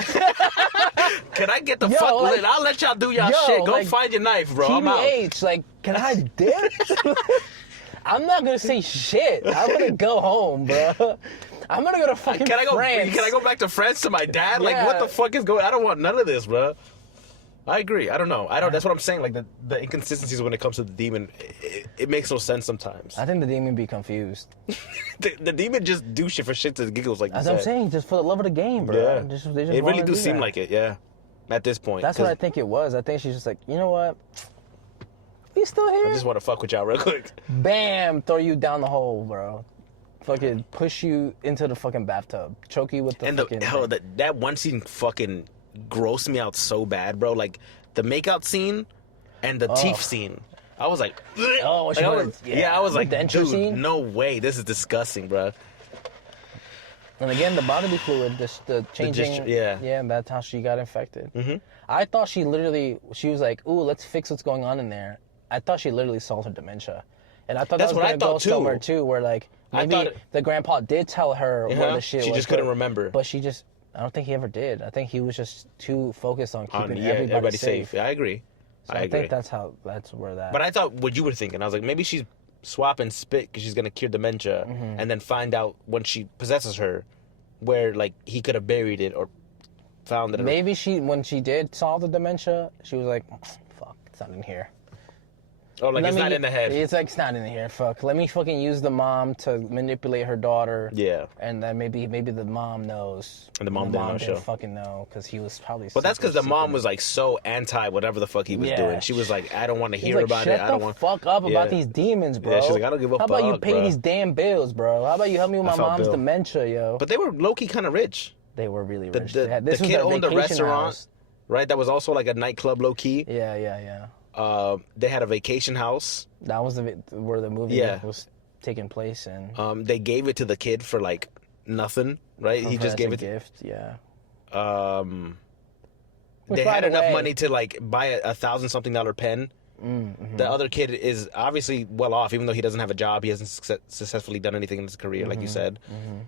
Can I get the fuck lit? I'll let y'all do y'all shit. Go find your knife, bro. I'm out. Like, can I dip? I'm not gonna say shit. I'm gonna go home, bro. I'm gonna go to fucking France. Can I go back to France to my dad? Yeah. Like, what the fuck is going? I don't want none of this, bro. I agree. I don't know. That's what I'm saying. Like the inconsistencies when it comes to the demon, it makes no sense sometimes. I think the demon be confused. the demon just do shit for shits and giggles, like that's what I'm saying. Just for the love of the game, bro. Yeah. They just it really do seem like it. Yeah. At this point, that's what I think it was. I think she's just like, you know what? You still here? I just want to fuck with y'all real quick. Bam! Throw you down the hole, bro. Fucking push you into the fucking bathtub. Choke you with the fucking... And that one scene fucking grossed me out so bad, bro. Like, the makeout scene and the teeth scene. I was like... Oh, like, I was like, the dude, scene? no way. This is disgusting, bro. And again, the bodily fluid, the changing... Yeah, that's how she got infected. Mm-hmm. I thought she was like, ooh, let's fix what's going on in there. I thought she literally solved her dementia. And I thought that was going to go somewhere, too, where, like, maybe the grandpa did tell her where the shit was. She just couldn't remember. But I don't think he ever did. I think he was just too focused on keeping everybody safe. Yeah, I agree. So I think that's where that... But I thought what you were thinking. I was like, maybe she's swapping spit because she's going to cure dementia and then find out when she possesses her where, like, he could have buried it or found it. Maybe when she did solve the dementia, she was like, fuck, it's not in here. Oh, like it's not in the head. It's like, it's not in here. Fuck. Let me fucking use the mom to manipulate her daughter. Yeah. And then maybe the mom knows. And the mom didn't fucking know because he was probably... But that's because the mom was like so anti whatever the fuck he was doing. She was like, I don't want to hear about it. I don't want... Shut the fuck up about these demons, bro. Yeah, she's like, I don't give a fuck, How about you pay bro. these damn bills, bro? How about you help me with my mom's dementia, yo? But they were low-key kind of rich. They were really rich. The kid owned a restaurant, right? That was also like a nightclub low-key. Yeah. They had a vacation house. That was where the movie was taking place in. They gave it to the kid for like nothing, right? He just gave it a gift. Yeah. They had enough money to like buy a $1,000-something pen. Mm-hmm. The other kid is obviously well off, even though he doesn't have a job. He hasn't successfully done anything in his career, like you said. Mm-hmm.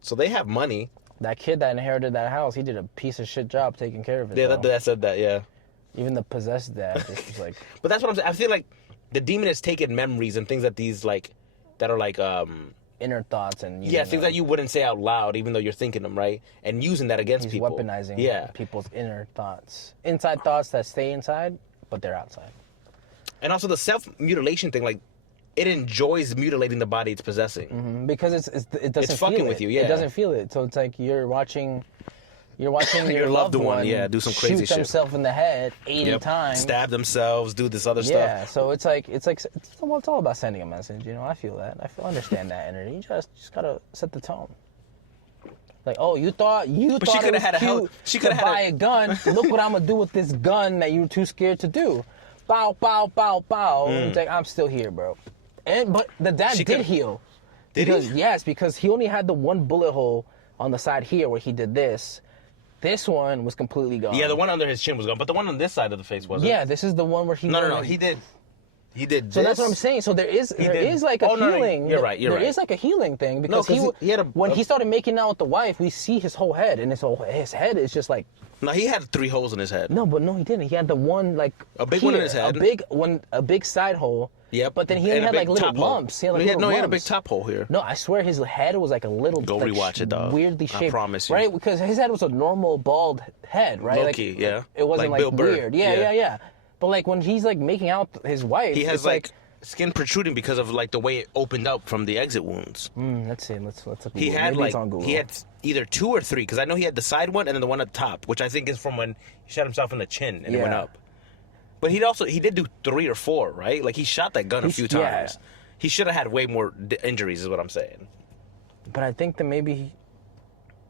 So they have money. That kid that inherited that house, he did a piece of shit job taking care of it. Yeah, that said that. Yeah. Even the possessed dad just was like... But that's what I'm saying. I feel like the demon has taken memories and things that that are like... inner thoughts and... things that you wouldn't say out loud, even though you're thinking them, right? And using that against people. He's weaponizing people's inner thoughts. Inside thoughts that stay inside, but they're outside. And also the self-mutilation thing, like, it enjoys mutilating the body it's possessing. Mm-hmm. Because it doesn't feel fucking with you, yeah. It doesn't feel it. So it's like you're watching your loved one do some crazy shit. Shoot themselves in the head 80 times. Stab themselves, do this other stuff. Yeah, so it's all about sending a message, you know. I feel that. I understand that energy. You just gotta set the tone. Like, oh, you thought it was cute to buy a gun. Look what I'm gonna do with this gun that you were too scared to do. Bow, bow, bow, bow. It's like, I'm still here, bro. But the dad did heal. Did he? Yes, because he only had the one bullet hole on the side here where he did this. This one was completely gone. Yeah, the one under his chin was gone, but the one on this side of the face wasn't. Yeah, this is the one where he... No, he did this. So that's what I'm saying. So there is like a healing... You're right. There is like a healing thing because when he started making out with the wife, we see his whole head, and his head is just like... No, he had 3 holes in his head. No, he didn't. He had the one like... A big one in his head. A big side hole. Yep. But then he only had like little lumps. He had a big top hole here. No, I swear his head was like a little... Go rewatch it, dog. Weirdly shaped. I promise you. Right? Because his head was a normal bald head, right? Low-key, yeah. It wasn't like Bill Burr. weird. Yeah. But like when he's like making out his wife... He has like skin protruding because of like the way it opened up from the exit wounds. Let's see. Let's look. He had he had either 2 or 3 because I know he had the side one and then the one at the top, which I think is from when he shot himself in the chin and it went up. But he did do 3 or 4, right? Like he shot that gun a few times. Yeah. He should have had way more injuries, is what I'm saying. But I think that maybe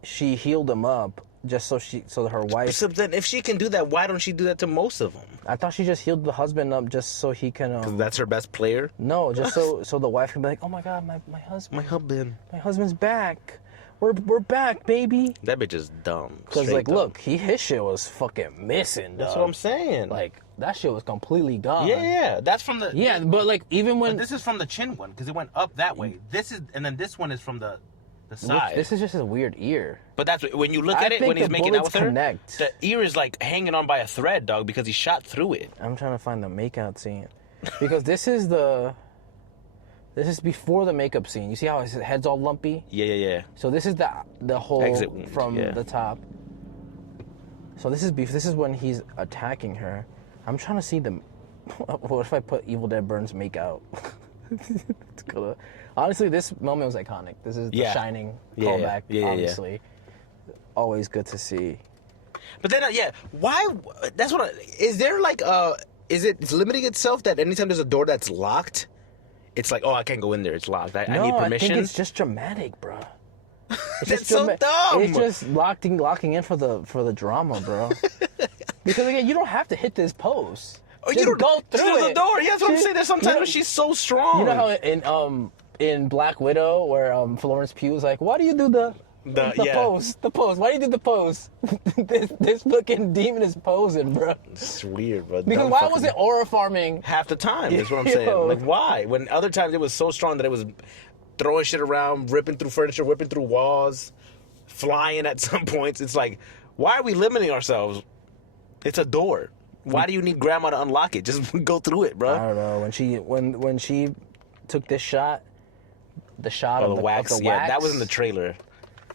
she healed him up just so her wife. So then, if she can do that, why don't she do that to most of them? I thought she just healed the husband up just so he can. Because that's her best player. No, just so the wife can be like, oh my god, my husband's back. We're back, baby. That bitch is dumb. Because like, look, his shit was fucking missing. That's what I'm saying. Like that shit was completely gone. Yeah. That's from the. Yeah, but like even when this is from the chin one because it went up that way. And then this one is from the side. This is just a weird ear. But that's when you look at it when he's making out with her. The ear is like hanging on by a thread, dog, because he shot through it. I'm trying to find the makeout scene because this is before the makeup scene. You see how his head's all lumpy? Yeah. So this is the whole exit wound from the top. So this is when he's attacking her. I'm trying to see the. What if I put Evil Dead Burns make out? It's cool. Honestly, this moment was iconic. This is the Shining callback, obviously. Always good to see. But then, why? That's what. Is there like it's limiting itself that anytime there's a door that's locked, it's like, oh, I can't go in there. It's locked. I need permission. I think it's just dramatic, bro. That's so dumb. It's just locking in for the drama, bro. Because again, you don't have to hit this pose. Oh, just you don't go through the door. Yeah, that's what I'm saying. There's sometimes when she's so strong. You know how in Black Widow where Florence Pugh was like, why do you do the pose? The pose. Why do you do the pose? this fucking demon is posing, bro. It's weird, bro. Because why was it aura farming half the time? Is what I'm saying. Like, why? When other times it was so strong that it was throwing shit around, ripping through furniture, ripping through walls, flying at some points. It's like, why are we limiting ourselves? It's a door. Why do you need grandma to unlock it? Just go through it, bro. I don't know. When she took this shot, the shot of the wax. Yeah, that was in the trailer.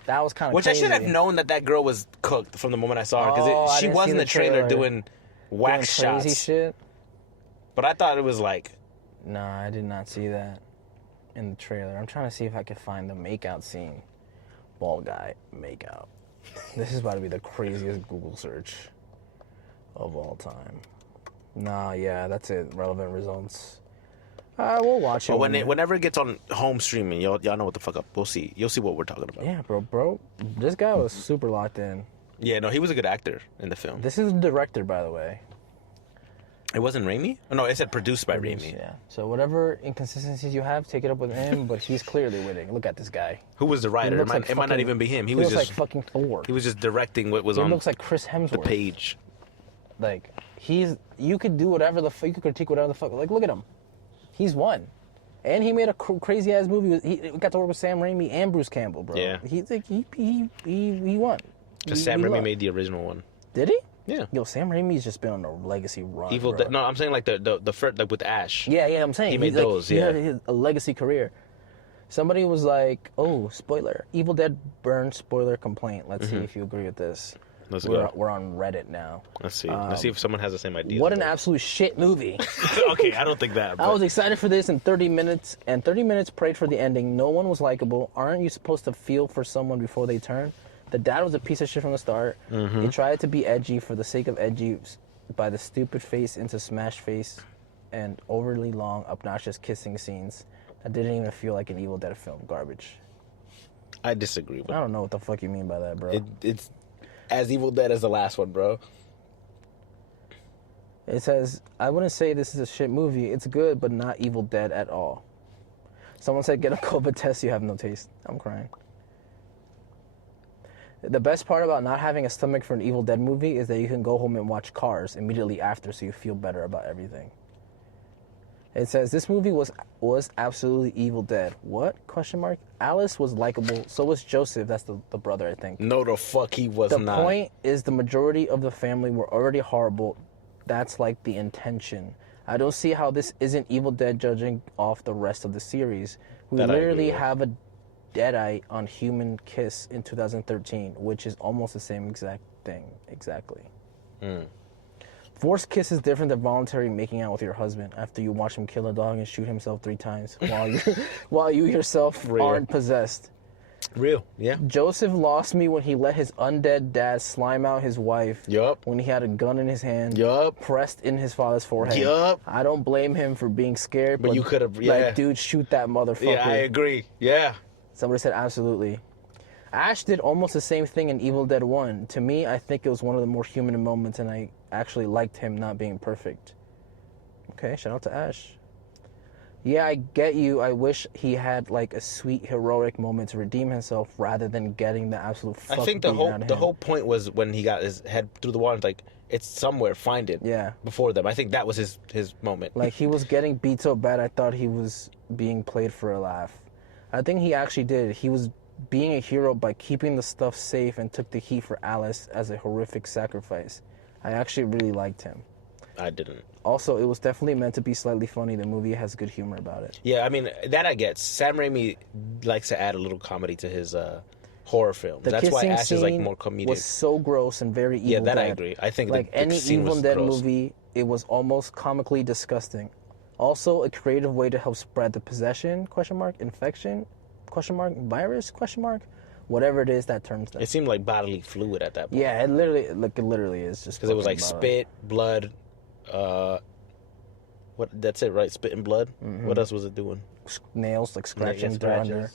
That was kind of crazy. I should have known that girl was cooked from the moment I saw her, because she was in the trailer doing wax shots. Crazy shit. But I thought it was like... Nah, I did not see that in the trailer. I'm trying to see if I can find the makeout scene. Bald guy makeout. This is about to be the craziest Google search of all time. Nah, yeah, that's it. Relevant results. We'll watch it. Well, whenever it gets on home streaming, y'all know what the fuck up. We'll see. You'll see what we're talking about. Yeah, bro. This guy was super locked in. Yeah, no, he was a good actor in the film. This is the director, by the way. It wasn't Raimi? Oh, no, it said produced by Raimi. Yeah. So whatever inconsistencies you have, take it up with him, but he's clearly winning. Look at this guy. Who was the writer? It might not even be him. He was just like fucking Thor. He was just directing what was on. He looks like Chris Hemsworth. The page. Like, you could do whatever the fuck, you could critique whatever the fuck. Like, look at him. He's won. And he made a crazy ass movie. He got to work with Sam Raimi and Bruce Campbell, bro. Yeah. He won. Sam Raimi made the original one. Did he? Yeah. Yo, Sam Raimi's just been on a legacy run. Evil Dead. No, I'm saying like the first, like with Ash. Yeah, I'm saying he made those. He had a legacy career. Somebody was like, "Oh, spoiler! Evil Dead burned." Spoiler complaint. Let's see if you agree with this. We're on Reddit now. Let's see. Let's see if someone has the same idea. What an absolute shit movie. Okay, I don't think that. But... I was excited for this in 30 minutes, and 30 minutes prayed for the ending. No one was likable. Aren't you supposed to feel for someone before they turn? The dad was a piece of shit from the start. He tried to be edgy for the sake of edgy by the stupid face into smashed face and overly long, obnoxious kissing scenes that didn't even feel like an Evil Dead film. Garbage. I disagree with I don't know what the fuck you mean by that, bro. It's as Evil Dead as the last one, bro. It says, I wouldn't say this is a shit movie. It's good, but not Evil Dead at all. Someone said, get a COVID test, you have no taste. I'm crying. The best part about not having a stomach for an Evil Dead movie is that you can go home and watch Cars immediately after, so you feel better about everything. It says, this movie was absolutely Evil Dead. What? Question mark. Alice was likable. So was Joseph. That's the brother, I think. No, the fuck he was not. The point is the majority of the family were already horrible. That's like the intention. I don't see how this isn't Evil Dead judging off the rest of the series. We literally have a Deadite on Human Kiss in 2013, which is almost the same exact thing. Exactly. Forced kiss is different than voluntary making out with your husband after you watch him kill a dog and shoot himself 3 times while you yourself aren't possessed. Real, yeah. Joseph lost me when he let his undead dad slime out his wife. Yup. When he had a gun in his hand. Yup. Pressed in his father's forehead. Yup. I don't blame him for being scared. But you could have, yeah. Like, dude, shoot that motherfucker. Yeah, I agree. Yeah. Somebody said absolutely. Ash did almost the same thing in Evil Dead 1. To me, I think it was one of the more human moments, and I actually liked him not being perfect. Okay, shout out to Ash. Yeah, I get you. I wish he had like a sweet heroic moment to redeem himself rather than getting the absolute fuck I think the whole point was when he got his head through the wall, like, it's somewhere, find it. Yeah. Before them. I think that was his moment. Like, he was getting beat so bad I thought he was being played for a laugh. I think he actually did. He was being a hero by keeping the stuff safe and took the heat for Alice as a horrific sacrifice. I actually really liked him. I didn't. Also, it was definitely meant to be slightly funny. The movie has good humor about it. Yeah, I mean, that I get. Sam Raimi likes to add a little comedy to his horror films. That's why Ash is like more comedic. Was so gross and very Evil Dead. Yeah, that I agree. I think like any Evil Dead movie, it was almost comically disgusting. Also, a creative way to help spread the possession, infection, virus, whatever it is that turns them. It seemed like bodily fluid at that point. Yeah, it literally is just because it was like spit, blood, What? That's it, right? Spitting blood. Mm-hmm. What else was it doing? Nails, like scratching under.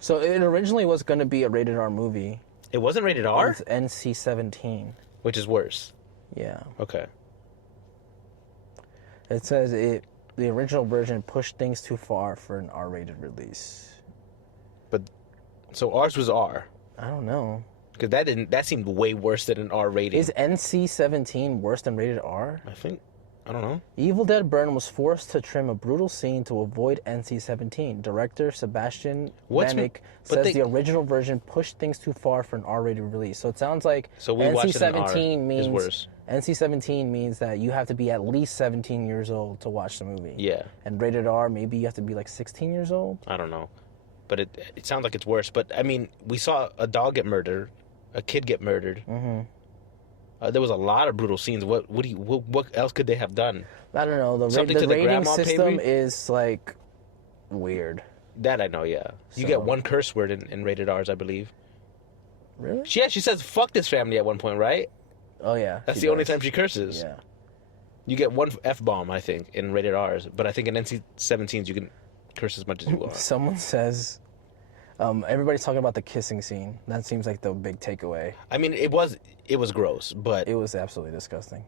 So it originally was going to be a rated R movie. It wasn't rated R? It's NC-17. Which is worse. Yeah. Okay. It says the original version pushed things too far for an R-rated release. But, so ours was R. I don't know. Because that seemed way worse than an R rating. Is NC-17 worse than rated R? I don't know. Evil Dead Burn was forced to trim a brutal scene to avoid NC-17. Director Sebastian Vanek says the original version pushed things too far for an R-rated release. So it sounds like NC-17 means NC-17 means that you have to be at least 17 years old to watch the movie. Yeah. And rated R, maybe you have to be like 16 years old. I don't know, but it sounds like it's worse. But I mean, we saw a dog get murdered, a kid get murdered. Mm-hmm. There was a lot of brutal scenes. What else could they have done? I don't know. The rating system is like weird. That I know, yeah. You get one curse word in rated R's, I believe. Really? She says "fuck this family" at one point, right? Oh yeah. That's the only time she curses. Yeah. You get one F-bomb, I think, in rated R's, but I think in NC-17s you can curse as much as you want. Someone says. Everybody's talking about the kissing scene. That seems like the big takeaway. I mean, it was gross, but it was absolutely disgusting.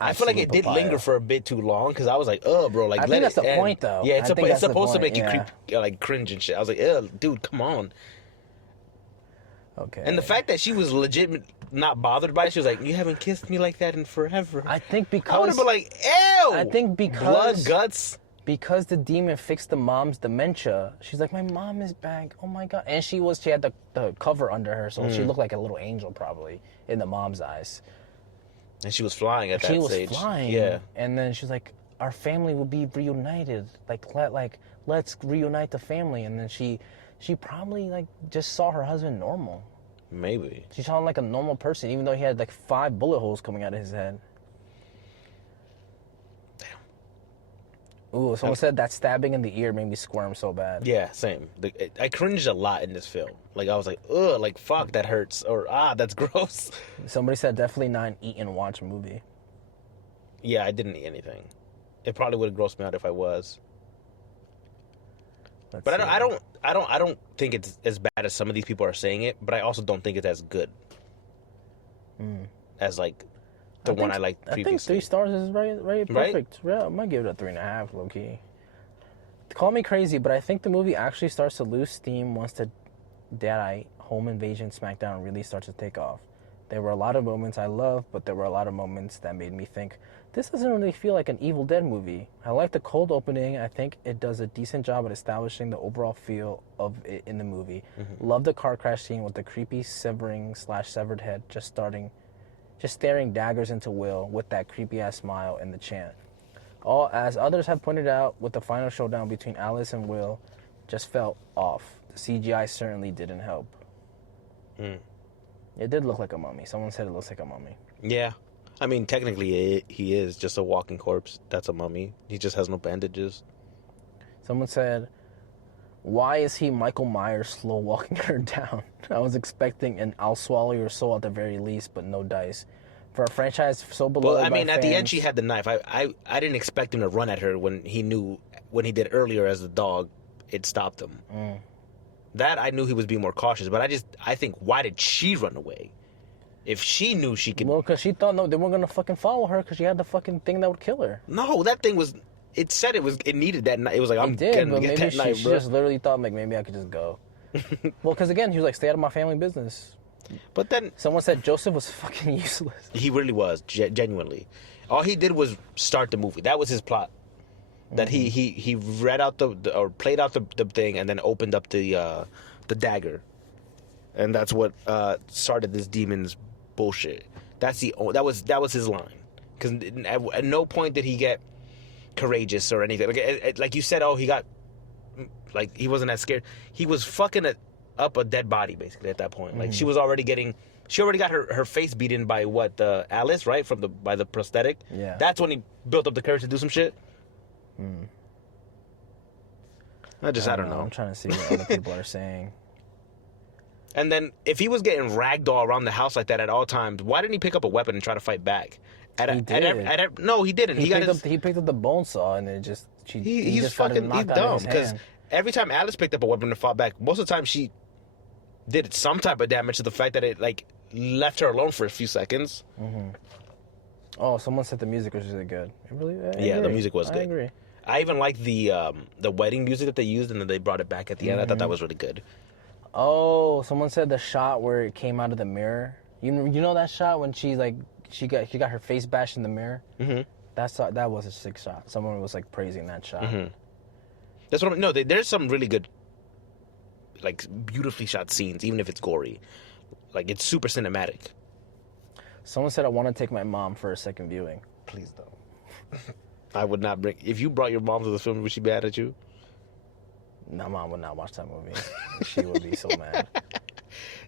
I feel like it did linger for a bit too long because I was like, "Oh, bro, like I think that's the point, though. Yeah, it's supposed to make you like cringe and shit. I was like, "Oh, dude, come on." Okay. And the fact that she was legit not bothered by it, she was like, "You haven't kissed me like that in forever." I think because I would have been like, "Ew." I think because blood, guts. Because the demon fixed the mom's dementia, she's like, my mom is back. Oh my God. And she had the cover under her, so she looked like a little angel probably in the mom's eyes. And she was flying at that stage. She was flying. Yeah. And then she's like, our family will be reunited. Let's reunite the family. And then she probably like just saw her husband normal. Maybe. She saw him like a normal person, even though he had like 5 bullet holes coming out of his head. Ooh, someone said that stabbing in the ear made me squirm so bad. Yeah, same. I cringed a lot in this film. Like, I was like, ugh, like, fuck, that hurts. Or, that's gross. Somebody said definitely not an eat and watch movie. Yeah, I didn't eat anything. It probably would have grossed me out if I was. But I don't think it's as bad as some of these people are saying it, but I also don't think it's as good as, like, the one I liked previously. I think 3 stars is right perfect. Right? Yeah, I might give it a 3.5, low key. Call me crazy, but I think the movie actually starts to lose steam once the Deadite home invasion SmackDown really starts to take off. There were a lot of moments I loved, but there were a lot of moments that made me think, this doesn't really feel like an Evil Dead movie. I like the cold opening. I think it does a decent job at establishing the overall feel of it in the movie. Mm-hmm. Love the car crash scene with the creepy severed head just staring daggers into Will with that creepy-ass smile and the chant. As others have pointed out, with the final showdown between Alice and Will, just felt off. The CGI certainly didn't help. It did look like a mummy. Someone said it looks like a mummy. Yeah. I mean, technically, he is just a walking corpse. That's a mummy. He just has no bandages. Someone said, why is he Michael Myers slow walking her down? I was expecting an I'll swallow your soul at the very least, but no dice. For a franchise so beloved by fans... at the end she had the knife. I didn't expect him to run at her when he did earlier as the dog, it stopped him. That I knew he was being more cautious, but I think, why did she run away? If she knew she could... Well, because she thought they weren't going to fucking follow her because she had the fucking thing that would kill her. No, that thing was... It said it needed that knife. It was like, I'm going to get that knife, bro. She just literally thought, like, maybe I could just go. Well, because again, he was like, stay out of my family business. But then... Someone said Joseph was fucking useless. He really was, genuinely. All he did was start the movie. That was his plot. That he read out or played out the thing and then opened up the dagger. And that's what started this demon's bullshit. That was his line. Because at no point did he get courageous or anything. Like you said, he got... Like, he wasn't that scared. He was fucking up a dead body, basically, at that point. Like, she was already getting... She already got her face beaten by Alice, right? By the prosthetic. Yeah. That's when he built up the courage to do some shit. I don't know. I'm trying to see what other people are saying. And then, if he was getting ragdoll around the house like that at all times, why didn't he pick up a weapon and try to fight back? No, he didn't. He picked up the bone saw and it just he's fucking dumb because every time Alice picked up a weapon and fought back, most of the time she did some type of damage to the fact that it like left her alone for a few seconds. Mm-hmm. Oh, someone said the music was really good. The music was good. I agree. I even liked the wedding music that they used, and then they brought it back at the end. I thought that was really good. Oh, someone said the shot where it came out of the mirror. You know that shot when she got her face bashed in the mirror. Mm-hmm. That was a sick shot. Someone was like praising that shot. Mm-hmm. That's what. No, there's some really good, like beautifully shot scenes, even if it's gory. Like it's super cinematic. Someone said I want to take my mom for a second viewing. Please don't. I would not bring. If you brought your mom to the film, would she be mad at you? No, mom would not watch that movie. She would be so mad.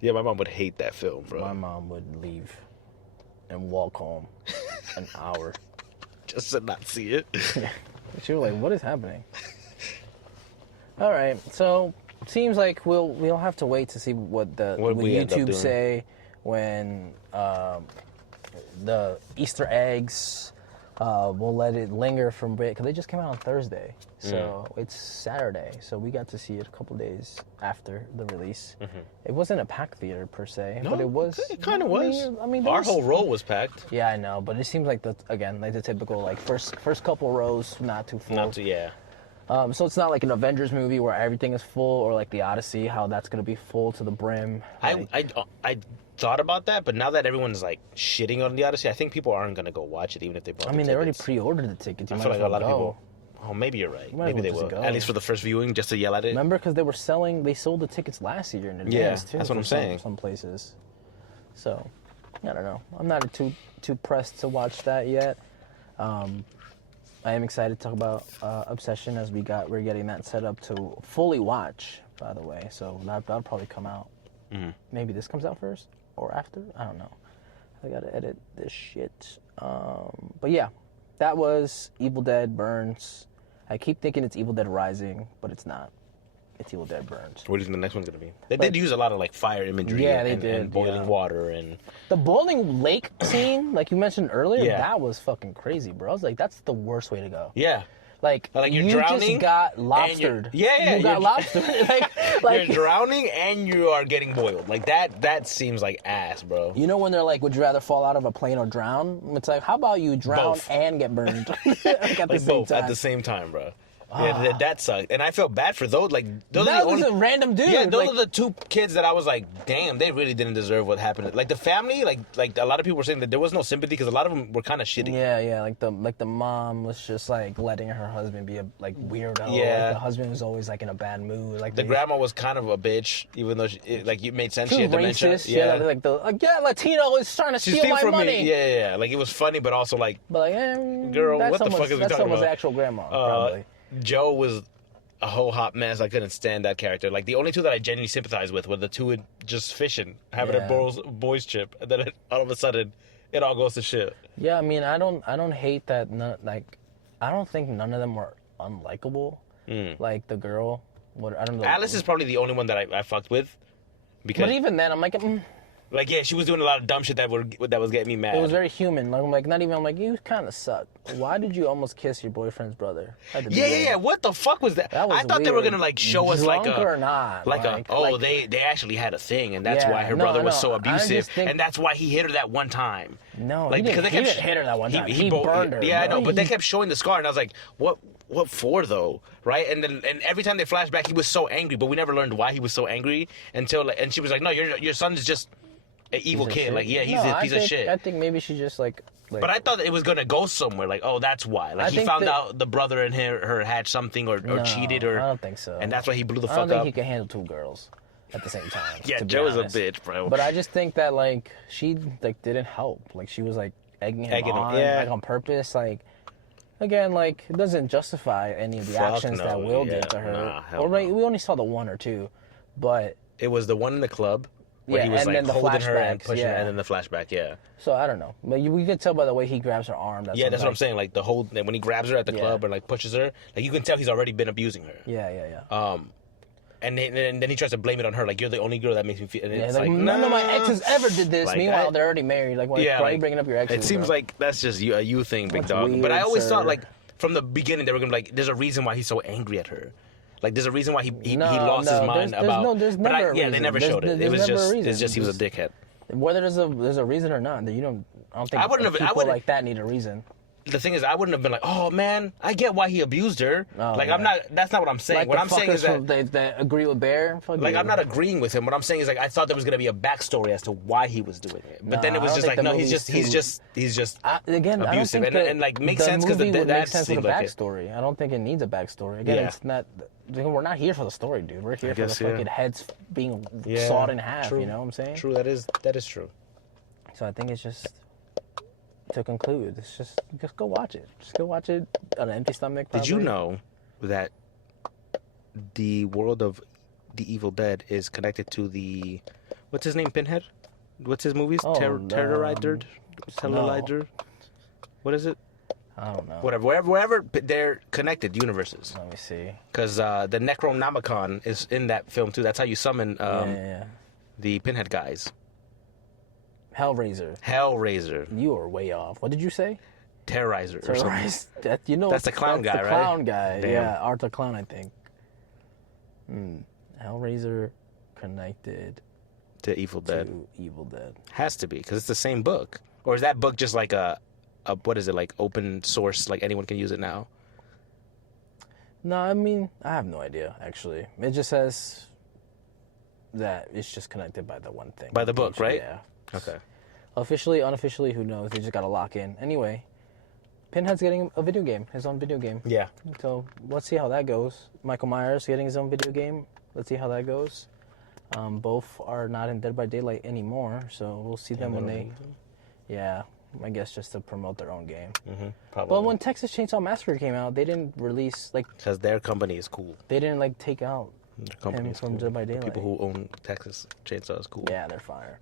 Yeah, my mom would hate that film, bro. My mom would leave and walk home an hour just to not see it. She was like, "What is happening?" All right, so seems like we'll have to wait to see what YouTube say when the Easter eggs. We'll let it linger from a bit because they just came out on Thursday, so it's Saturday. So we got to see it a couple days after the release. Mm-hmm. It wasn't a packed theater per se, but it was. It kind of was. I mean, our whole row was packed. Yeah, I know, but it seems like the typical like first couple rows not too full. So it's not like an Avengers movie where everything is full, or like the Odyssey, how that's gonna be full to the brim. I thought about that, but now that everyone's like shitting on the Odyssey, I think people aren't gonna go watch it even if they bought. They already pre-ordered the tickets. I feel like a lot of people. Oh, maybe you're right. Maybe they will. At least for the first viewing, just to yell at it. Remember, because they sold the tickets last year in advance too. That's what I'm saying. Some places. So, I don't know. I'm not too pressed to watch that yet. I am excited to talk about Obsession as we're getting that set up to fully watch. By the way, so that'll probably come out. Mm-hmm. Maybe this comes out first or after. I don't know. I gotta edit this shit. But yeah, that was Evil Dead Burns. I keep thinking it's Evil Dead Rising, but it's not. It's Evil Dead Burns. What do you think the next one's gonna be? They did use a lot of like fire imagery. Yeah, they did. And boiling water and the boiling lake scene, like you mentioned earlier. Yeah. That was fucking crazy, bro. I was like, that's the worst way to go. Yeah. Like you're drowning, just got lobstered. You got lobstered. like you're drowning and you are getting boiled. Like that seems like ass, bro. You know when they're like, would you rather fall out of a plane or drown? It's like, how about you drown both. And get burned at the same both time? At the same time, bro. Yeah, that sucked. And I felt bad for those. Like, that was a random dude. Yeah, those are the two kids that I was like, damn, they really didn't deserve what happened. Like, the family, like a lot of people were saying that there was no sympathy because a lot of them were kind of shitty. Yeah, like the mom was just like letting her husband be a weirdo. Yeah. Like, the husband was always like in a bad mood. Like the grandma was kind of a bitch, even though it made sense. She had dementia. Racist. Yeah, Latino is trying to steal my money. Me. Yeah. Like, it was funny, but also like, girl, what the fuck is we talking about? That's someone's actual grandma, probably. Joe was a whole hot mess. I couldn't stand that character. Like, the only two that I genuinely sympathized with were the two just fishing, having a boys trip, and then all of a sudden, it all goes to shit. Yeah, I mean, I don't hate that. I don't think none of them were unlikable. Like the girl, I don't know. Alice is probably the only one that I fucked with. But even then, I'm like. Like, yeah, she was doing a lot of dumb shit that was getting me mad. It was very human. Like, not even. I'm like, you kind of suck. Why did you almost kiss your boyfriend's brother? Yeah. What the fuck was that? I thought they were gonna like show us like a or not. They actually had a thing, and that's why her brother was so abusive, and that's why he hit her that one time. No, like, he didn't hit her that one time. He burned her. Yeah, I know, but they kept showing the scar, and I was like, what for though, right? And every time they flashed back, he was so angry, but we never learned why he was so angry until and she was like, no, your son is just an evil kid. Like, yeah, he's a piece of shit. I think maybe she just like. But I thought it was gonna go somewhere. Like, oh, that's why. Like, he found out the brother and her had something or cheated or. I don't think so. And that's why he blew the fuck up. I don't think he can handle two girls at the same time. Yeah, Joe is a bitch, bro. But I just think that like she like didn't help. Like, she was like egging him on, like on purpose. Like, again, like, it doesn't justify any of the actions that Will did to her. We only saw the one or two, but it was the one in the club. Where he was like holding her and pushing her, and then the flashback, So I don't know, but we can tell by the way he grabs her arm. That's what I'm saying. Like when he grabs her at the club or like pushes her, like you can tell he's already been abusing her. Yeah. And then he tries to blame it on her, like, you're the only girl that makes me feel. And it's like none of my exes ever did this. Like, Meanwhile, they're already married. Like, why are you bringing up your exes? It seems like that's just a you thing, big dog. Weird, but I always thought, like, from the beginning, they were gonna be like, there's a reason why he's so angry at her. Like, there's a reason why he lost his mind about. There's never a reason. They never showed it. It was just he was a dickhead. Whether there's a reason or not, I don't think people like that need a reason. The thing is, I wouldn't have been like, oh man, I get why he abused her. Oh, like, yeah. that's not what I'm saying. Like what I'm saying is that agree with Bear. Like, I'm not agreeing with him. What I'm saying is, like, I thought there was gonna be a backstory as to why he was doing it, but then it was just like, no, he's just again abusive, and like makes sense because that sense with a like backstory. I don't think it needs a backstory. Again, it's not. We're not here for the story, dude. We're here for the fucking heads being sawed in half. True. You know what I'm saying? True. That is true. So I think it's just. To conclude, it's just go watch it. Just go watch it on an empty stomach. Probably. Did you know that the world of the Evil Dead is connected to the what's his name, Pinhead? What's his movies? Terrorizer? No. What is it? I don't know. Wherever they're connected universes. Let me see. Because the Necronomicon is in that film too. That's how you summon the Pinhead guys. Hellraiser. You are way off. What did you say? Terrorizer. That's the clown guy, right? The clown guy. Damn. Yeah, Art the Clown, I think. Hellraiser connected to Evil Dead. Has to be, because it's the same book. Or is that book just like a what is it, like open source, like anyone can use it now? No, I mean, I have no idea, actually. It just says that it's just connected by the one thing. By the book, right? Yeah. Okay. Officially, unofficially, who knows? They just gotta lock in. Anyway, Pinhead's getting a video game, his own video game. Yeah. So let's see how that goes. Michael Myers getting his own video game. Let's see how that goes. Both are not in Dead by Daylight anymore, so we'll see them when they. Yeah, I guess just to promote their own game. Mm-hmm, probably. But when Texas Chainsaw Massacre came out, they didn't release because their company is cool. They didn't take out him from Dead by Daylight. The people who own Texas Chainsaw is cool. Yeah, they're fire.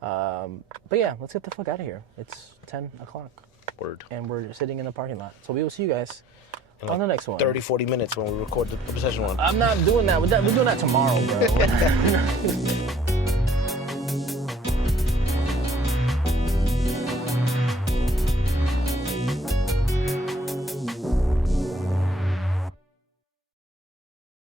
But yeah, let's get the fuck out of here. It's 10 o'clock. Word. And we're sitting in the parking lot. So we will see you guys on the next one. 30, 40 minutes when we record the Obsession one. I'm not doing that. We're doing that tomorrow, bro.